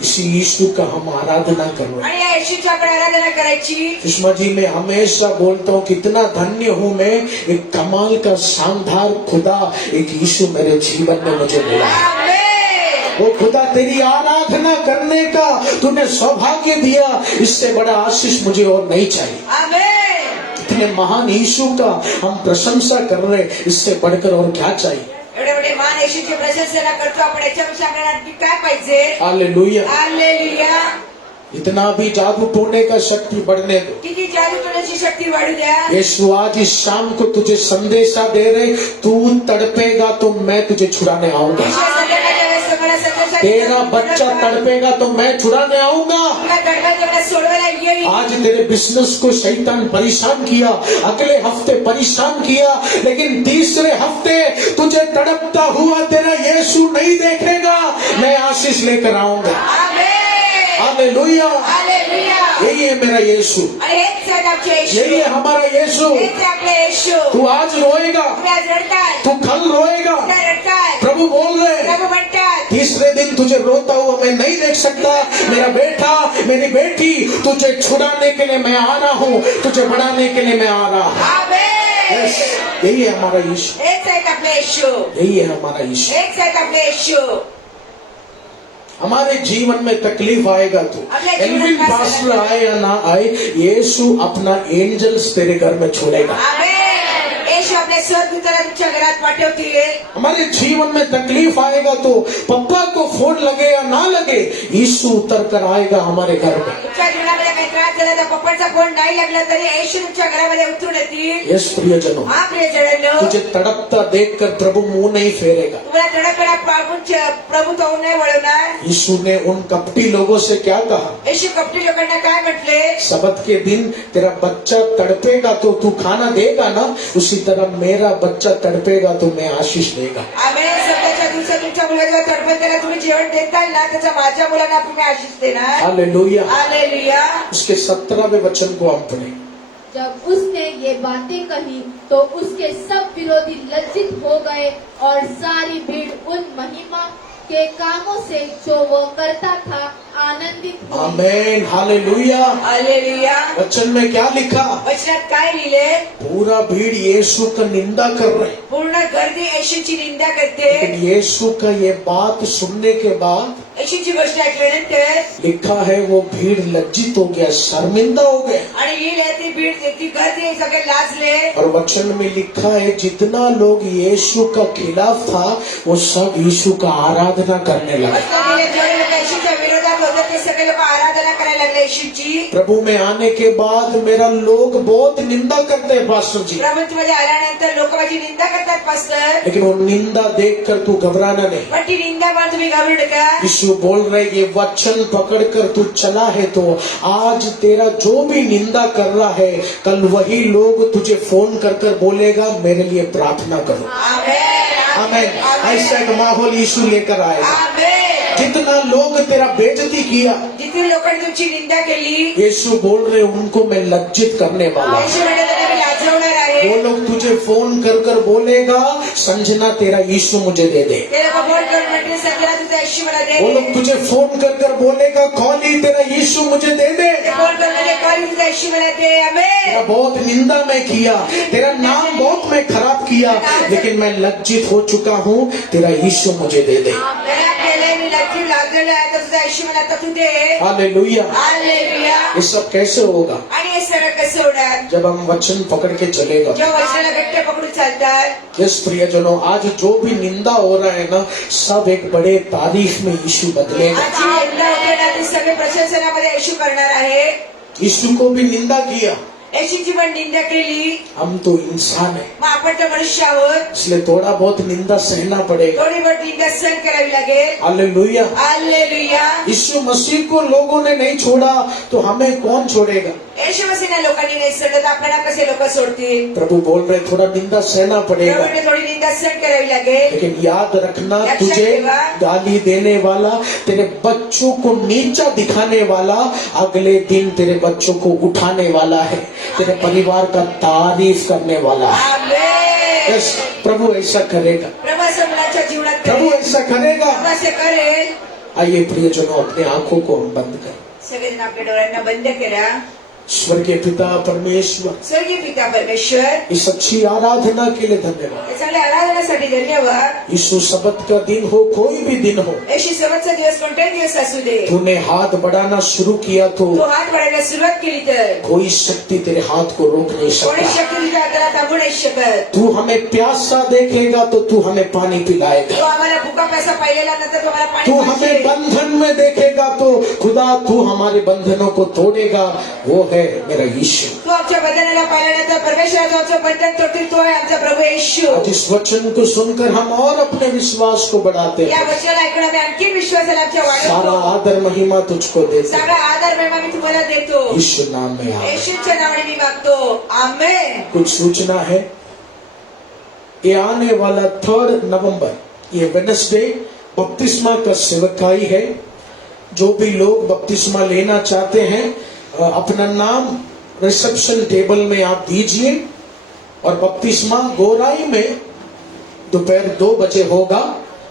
इसी यीशु का हम आराधना कर रहे हैं. आणि या येशूची आपण आराधना करायची. सुषमा जी, मैं हमेशा बोलता हूँ कितना धन्य हूँ मैं, एक कमाल का शानदार खुदा, एक यीशु मेरे जीवन में मुझे मिला. आमेन. वो खुदा तेरी आराधना करने का तूने सौभाग्य दिया, इससे बड़ा आशीष मुझे और नहीं चाहिए. आमेन. इतने महान यीशु का हम प्रशंसा कर रहे, इससे बढ़कर और क्या चाहिए. एवढे मोठे मान येशूची प्रशंसा करतो आपण, याच्यापेक्षा आपल्याला आणखी काय पाहिजे. हालेलुया. हालेलुया. इतना भी जादू टोने का शक्ति बढ़ने दो. किती जादू करण्याची शक्ती वाढू द्या. यीशु आज इस शाम को तुझे संदेशा दे रहे, तू तड़पेगा तो मैं तुझे छुड़ाने आऊंगा. येशू संध्याकाळच्या वेळेस तुम्हाला संदेश तेरा बच्चा तड़पेगा तो मैं छुड़ाने आऊंगा. तुला तडकाच्या वेळेस सोडवायला येईल. आज तेरे बिजनेस को शैतान परेशान किया, अगले हफ्ते परेशान किया, लेकिन तीसरे हफ्ते तुझे तड़पता हुआ तेरा यीशु नहीं देखेगा. मैं आशीष लेकर आऊंगा. आमेन. हालेलुया. हालेलुया. यही है मेरा यीशु, आणि हेच आहे आमचे येशू. यही है हमारा यीशु. हेच आहे आपले येशू. तू आज रोएगा, तुम्ही आज रडताय. तू कल रोएगा. उद्या रडताय. प्रभु बोल रहे प्रभू म्हणतात, तीसरे दिन तुझे रोता हुआ मैं नहीं देख सकता. मेरा बेटा, मेरी बेटी, तुझे छुड़ाने के लिए मैं आ रहा हूँ, तुझे बढ़ाने के लिए मैं आ रहा हूँ. आमेन. यस, यही है हमारा यीशु, हेच आहेत आपले येशू. यही है हमारा यीशु. हेच आहेत आपले येशू. हमारे जीवन में तकलीफ आएगा तो, एल्विन पास्टर आए या ना आए, यीशु अपना एंजल्स तेरे घर में छोड़ेगा. आमेन. येशू आपले स्वर्गदूताला तुमच्या घरात पाठवतील. हमारे जीवन में तकलीफ आएगा तो, पप्पा को फोन लगे या ना लगे, यीशु उतर कर आएगा हमारे घर में. तुमच्या जीवनामध्ये काही त्रास झाला तर पप्पा पप्पाचा फोन नाही लागला तरी येशू तुमच्या घरामध्ये उतरून येतील. यस प्रियजनों, हा प्रियजनांनो, तुझे तड़पता देखकर प्रभु मुंह नहीं फेरेगा. तुम्हाला तडकडा प्रभू तो नाही वळवणार. यीशु ने उन कपटी लोगों से क्या कहा? येशू कपटी लोकांना काय म्हटले? सबत के दिन तेरा बच्चा तड़पेगा तो तू खाना देगा ना, उसी तरह मेरा बच्चा तड़पेगा तो मैं आशीष देगा. आम्ही सध्याच्या दिवसात तुमच्या मुलाला तडपण त्याला तुम्ही जेवण देताल ना, त्याच्या माझ्या मुलांना तुम्ही आशीष देणार. हालेलुया. हालेलुया. उसके 17वें वचन को हम पढ़ें. जब उसने ये बातें कही तो उसके सब विरोधी लज्जित हो गए और सारी भीड़ उन महिमा के कामों से जो वह करता था आनंदित हुई. आमेन. हालेलुया. हालेलुया. वचन में क्या लिखा? वचनात काय लिहिले? पूरा भीड़ यीशु का निंदा कर रहे. पूर्ण गर्दी येशूची निंदा करते. लेकिन यीशु का ये बात सुनने के बाद येशूची गोष्ट ऐकल्यानंतर लिखा है वो भीड़ लज्जित हो गया, शर्मिंदा हो गया. आणि लिहिले ती भीड़ ती गर्दी सगळे लाजले. और वचन में लिखा है जितना लोग यीशु का खिलाफ था वो सब यीशु का आराधना करने लगे. वचनात लिहिले जे लोक येशूच्या विरोधात होते ते सगळे लोक आराधना करायला लागले येशूची. प्रभु में आने के बाद मेरा लोग बहुत निंदा करते हैं पास्टर जी, प्रभूमध्ये आल्यानंतर लोक माझी निंदा करतात पास्टर. लेकिन वो निंदा देखकर तू घबराना नहीं. पण ती निंदा पण तुम्ही घाबरू नका. यीशु बोल रहे ये वचन पकड़कर तू चला है तो आज तेरा जो भी निंदा कर रहा है कल वही लोग तुझे फोन कर कर बोलेगा मेरे लिए प्रार्थना करो. आमेन. आमेन. ऐसा एक माहौल यीशु लेकर आएगा. आमेन. जितना लोग तेरा बेइज्जती किया जिथे लोकांनी तुमची निंदा केली, यीशु बोल रहे उनको मैं लज्जित करने वाला हूं. येशू म्हणत होते, मी लाजवणार आहे. वो लोग तुझे फोन कर कर बोलेगा संजना तेरा यीशु मुझे दे दे. ते लोक फोन करून म्हणतील सगळ्याला तुझा येशू मला दे. वो लोग तुझे फोन कर बोलेगा कॉली तेरा यीशु मुझे दे दे. ते फोन करून म्हणजे कॉल तुझा येशू मला दे. आमेन. तेरा बहुत निंदा मैं किया, तेरा नाम बहुत मैं खराब किया, लेकिन मैं लज्जित हो चुका हूँ, तेरा यीशु मुझे दे दे. त्याला केले मी लज्जित लाजलेलो आहे, तर तुझा येशू मला आता तू दे. हालेलुया. हालेलुया. ये सब कैसे होगा? आणि हे सगळं कसं होणार? जब हम वचन पकड़ के चलेगा. जेव्हा वचनाला घट्ट पकडून चालतात. यस प्रियजनों, आज जो भी निंदा हो रहा है ना सब एक बड़े तारीफ में यीशु बदलेगा. आजची निंदा होते ना ती सगळे प्रशंसनामध्ये येशू करणार आहे. यीशु को भी निंदा किया. येशूची पण निंदा केली. हम तो इंसान है, मग आपण तर मनुष्य आहोत. इसलिए थोड़ा बहुत निंदा सहना पड़ेगा. थोडी बहुत निंदा सहन करावी लागेल. हालेलुया. हालेलुया. यीशु मसीह को लोगों ने नहीं छोड़ा तो हमें कौन छोड़ेगा? येशू मसीहला लोकांनी नाही सोडलं, आपल्याला कसे लोक सोडतील? प्रभु बोल रहे थोड़ा निंदा सहना पड़ेगा, प्रभूने थोडी निंदा सहन करावी लागेल. लेकिन याद रखना लक्षात तुझे ठेवा. गाली देने वाला, तेरे बच्चों को नीचा दिखाने वाला अगले दिन तेरे बच्चों को उठाने वाला है, तेरे परिवार का तारीफ करने वाला है. आमेन. यस, प्रभु ऐसा करेगा. प्रभू असं मुलाच्या जीवनात प्रभु करेल. ऐसा करेगा. प्रभू असं करेल. आइए प्रियजनों अपने आंखों को हम बंद करें. सगळेजण आपल्या डोळ्यांना बंद करा. स्वर्गीय पिता परमेश्वर, स्वर्गीय पिता परमेश्वर, इस अच्छी आराधना के लिए धन्यवाद. या चांगल्या आराधनासाठी धन्यवाद. यीशु सबत का दिन हो, कोई भी दिन हो, येशू सवतचा दिवस कोणताही दिवस असू दे, तूने हाथ बढ़ाना शुरू किया तो तो हात वाढायला सुरुवात केली तर कोई शक्ति तेरे हाथ को रोक नहीं कोणी सकता. शक्ती तुझ्या हाताला थांबू नाही शकत. तू हमें प्यासा देखेगा तो तू हमें पानी तो पिलाएगा. आम्हाला भुका पैसा पाहिलेला नंतर तुम्हाला तू पाणी हमें पाहिजे. बंधन में देखेगा तो खुदा तू हमारे बंधनों को तोड़ेगा. वो है मेरा यीशु. तू आमच्या बंधनाला पाहिल्यानंतर परमेश्वराचं आमचं बंधन तोडतील, तो आहे आमचा प्रभू येशू. आज इस वचन को सुनकर हम और अपने विश्वास को बढ़ाते या हैं. वचनाला ऐकून आम्ही आणखी विश्वासाला आमच्या सारा वाढवतो. आदर महिमा तुझको देते हैं. सगळा आदर महिमा मी तुम्हाला देतो. यीशु नाम में आमीन. येशूच्या नावाने मी मागतो. आमेन. कुछ सूचना है. ये आने वाला 3 नवंबर ये वेडनेसडे बपतिस्मा का सेवकाई है. जो भी लोग बपतिस्मा लेना चाहते हैं अपना नाम रिसेप्शन टेबल में आप दीजिए और बपतिस्मा गोराई में दोपहर 2 बजे होगा.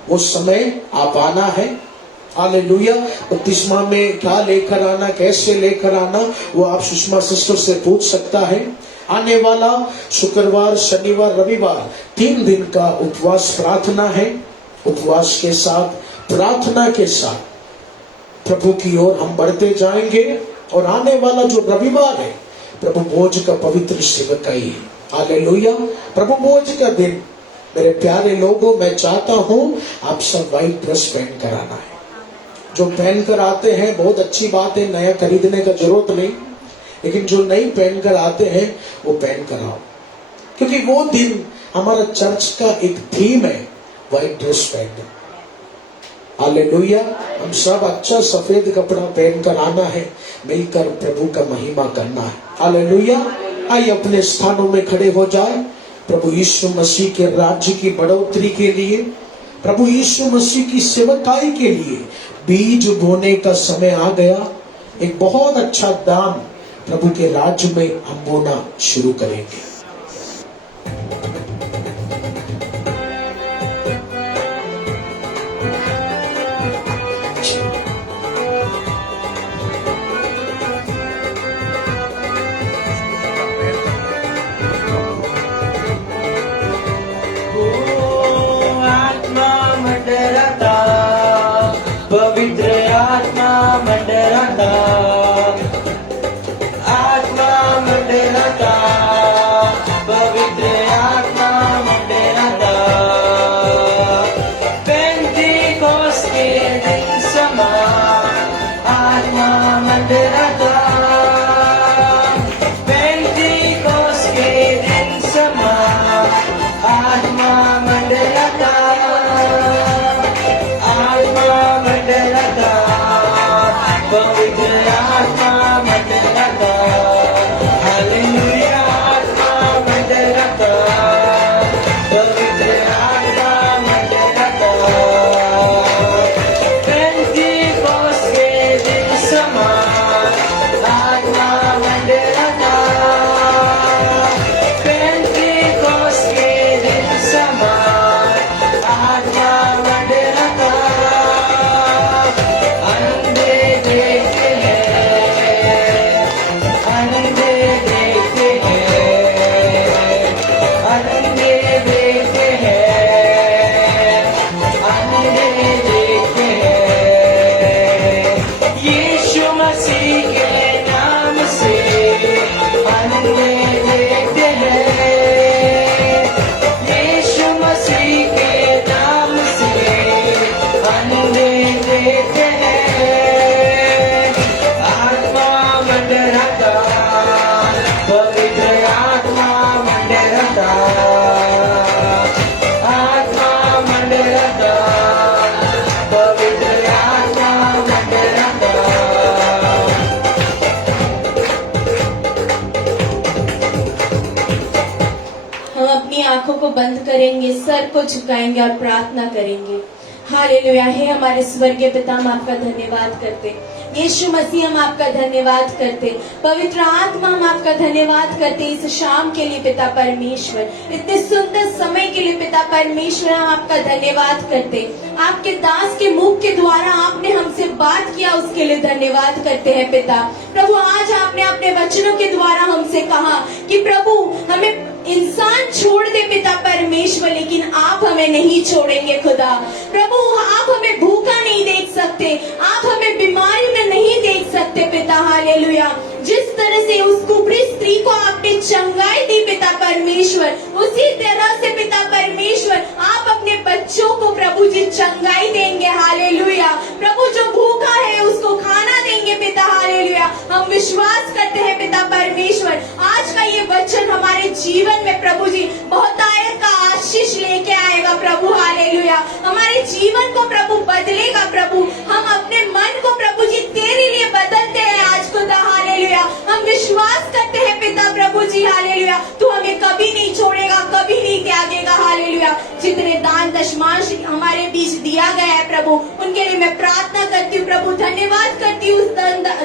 उस समय आप आना है. हालेलुया. बपतिस्मा में क्या लेकर आना, कैसे लेकर आना, वो आप सुषमा सिस्टर से पूछ सकता है. आने वाला शुक्रवार, शनिवार, रविवार 3 दिन का उपवास प्रार्थना है. उपवास के साथ, प्रार्थना के साथ प्रभु की ओर हम बढ़ते जाएंगे. और आने वाला जो रविवार है प्रभु भोज का पवित्र सेवकाई है. हालेलुया. प्रभु भोज का दिन मेरे प्यारे लोगों, मैं चाहता हूँ आप सब व्हाइट ड्रेस पहन कर आना है. जो पहन कर आते हैं बहुत अच्छी बात है, नया खरीदने का जरूरत नहीं. लेकिन जो नहीं पहन कर आते हैं वो पहन कर आओ, क्योंकि वो दिन हमारा चर्च का एक थीम है, व्हाइट ड्रेस पहनना। हालेलुया। हम सब अच्छा सफेद कपड़ा पहन कर आना है, मिलकर प्रभु का महिमा करना है। हालेलुया। आइए अपने स्थानों में खड़े हो जाए। प्रभु यीशु मसीह के राज्य की बढ़ोतरी के लिए, प्रभु यीशु मसीह की सेवकाई के लिए बीज बोने का समय आ गया। एक बहुत अच्छा दान प्रभु के राज्य में हम बोना शुरू करेंगे। आत्मा मंडराता, पवित्र आत्मा मंडराता, आत्मा मंडराता, पवित्र आत्मा मंडराता। पेंतीकोस्त के दिन समान आत्मा मंडराता, पेंतीकोस्त के दिन समान आत्मा मंडराता, आत्मा मंडराता, पवित्र आत्मा मंडराता। हालेलुया। आत्मा मंडराता, पवित्र आत्मा मंडराता। पेंतीकोस्त के दिन समान आत्मा मंडराता, पेंतीकोस्त के दिन समान आत्मा मंडराता। अंधे देखते हैं, अंधे देखते हैं, अंधे देखते हैं, अंधे देखते हैं। यीशु मसीह के नाम से अंधे देखते हैं, यीशु मसीह के नाम से अंधे देखते हैं। आत्मा मंडराता, पवित्र आत्मा मंडराता, आत्मा मंडराता, पवित्र आत्मा मंडराता। हम अपनी आंखों को बंद करेंगे, सर को झुकाएंगे और प्रार्थना करेंगे। हालेलुया। हे हमारे स्वर्गीय पिता, हम आपका धन्यवाद करते। यीशु मसीह, हम आपका धन्यवाद करते। पवित्र आत्मा, हम आपका धन्यवाद करते इस शाम के लिए पिता परमेश्वर, इतने सुंदर समय के लिए पिता परमेश्वर, हम आपका धन्यवाद करते। आपके दास के मुख के द्वारा आपने हमसे बात किया, उसके लिए धन्यवाद करते हैं पिता। प्रभु, आज आपने अपने वचनों के द्वारा हमसे कहा कि प्रभु हमें इंसान छोड़ दे पिता परमेश्वर, लेकिन आप हमें नहीं छोड़ेंगे खुदा। प्रभु, आप हमें भूखा नहीं देख सकते, आप हमें बीमारी में नहीं देख सकते पिता। हालेलुया। जिस तरह से उस कुबड़ी स्त्री को आपने चंगाई दी पिता परमेश्वर, उसी तरह से पिता परमेश्वर आप अपने बच्चों को प्रभु जी चंगाई देंगे। हालेलुया। प्रभु, जो भूखा है उसको खाना देंगे पिता। हालेलुया। हम विश्वास करते हैं पिता परमेश्वर, आज का ये वचन हमारे जीवन में प्रभु जी बहुतायत का आशीष लेके आएगा प्रभु। हालेलुया। हमारे जीवन को प्रभु बदलेगा प्रभु। हम अपने मन को प्रभु जी तेरे लिए बदलते हैं आज खुदा। हालेलुया। हम विश्वास करते हैं पिता प्रभु जी। हालेलुया। तू हमें कभी नहीं छोड़ेगा, कभी नहीं त्यागेगा। हालेलुया। जितने दान दशमांश हमारे बीच दिया गया है प्रभु, उनके लिए मैं प्रार्थना करती हूँ प्रभु, धन्यवाद करती हूँ उस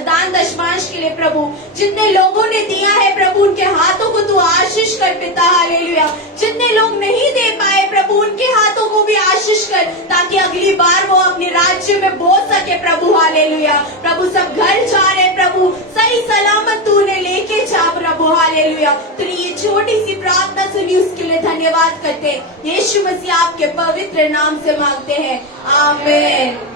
दान दशमांश के लिए प्रभु। जितने लोगों ने दिया है प्रभु, उनके हाथों को तू आशीष कर पिता। हालेलुया। जितने लोग नहीं दे पाए प्रभु, उनके हाथों को भी आशीष कर, ताकि अगली बार वो अपने राज्य में बोल सके प्रभु। हालेलुया। प्रभु, सब घर जा रहे प्रभु, सही सलामत तूने लेके जा प्रभु। हालेलुया। तूने ये छोटी सी प्रार्थना सुनी, उसके लिए धन्यवाद करते। यीशु मसीह आपके पवित्र नाम से मांगते हैं, आमीन।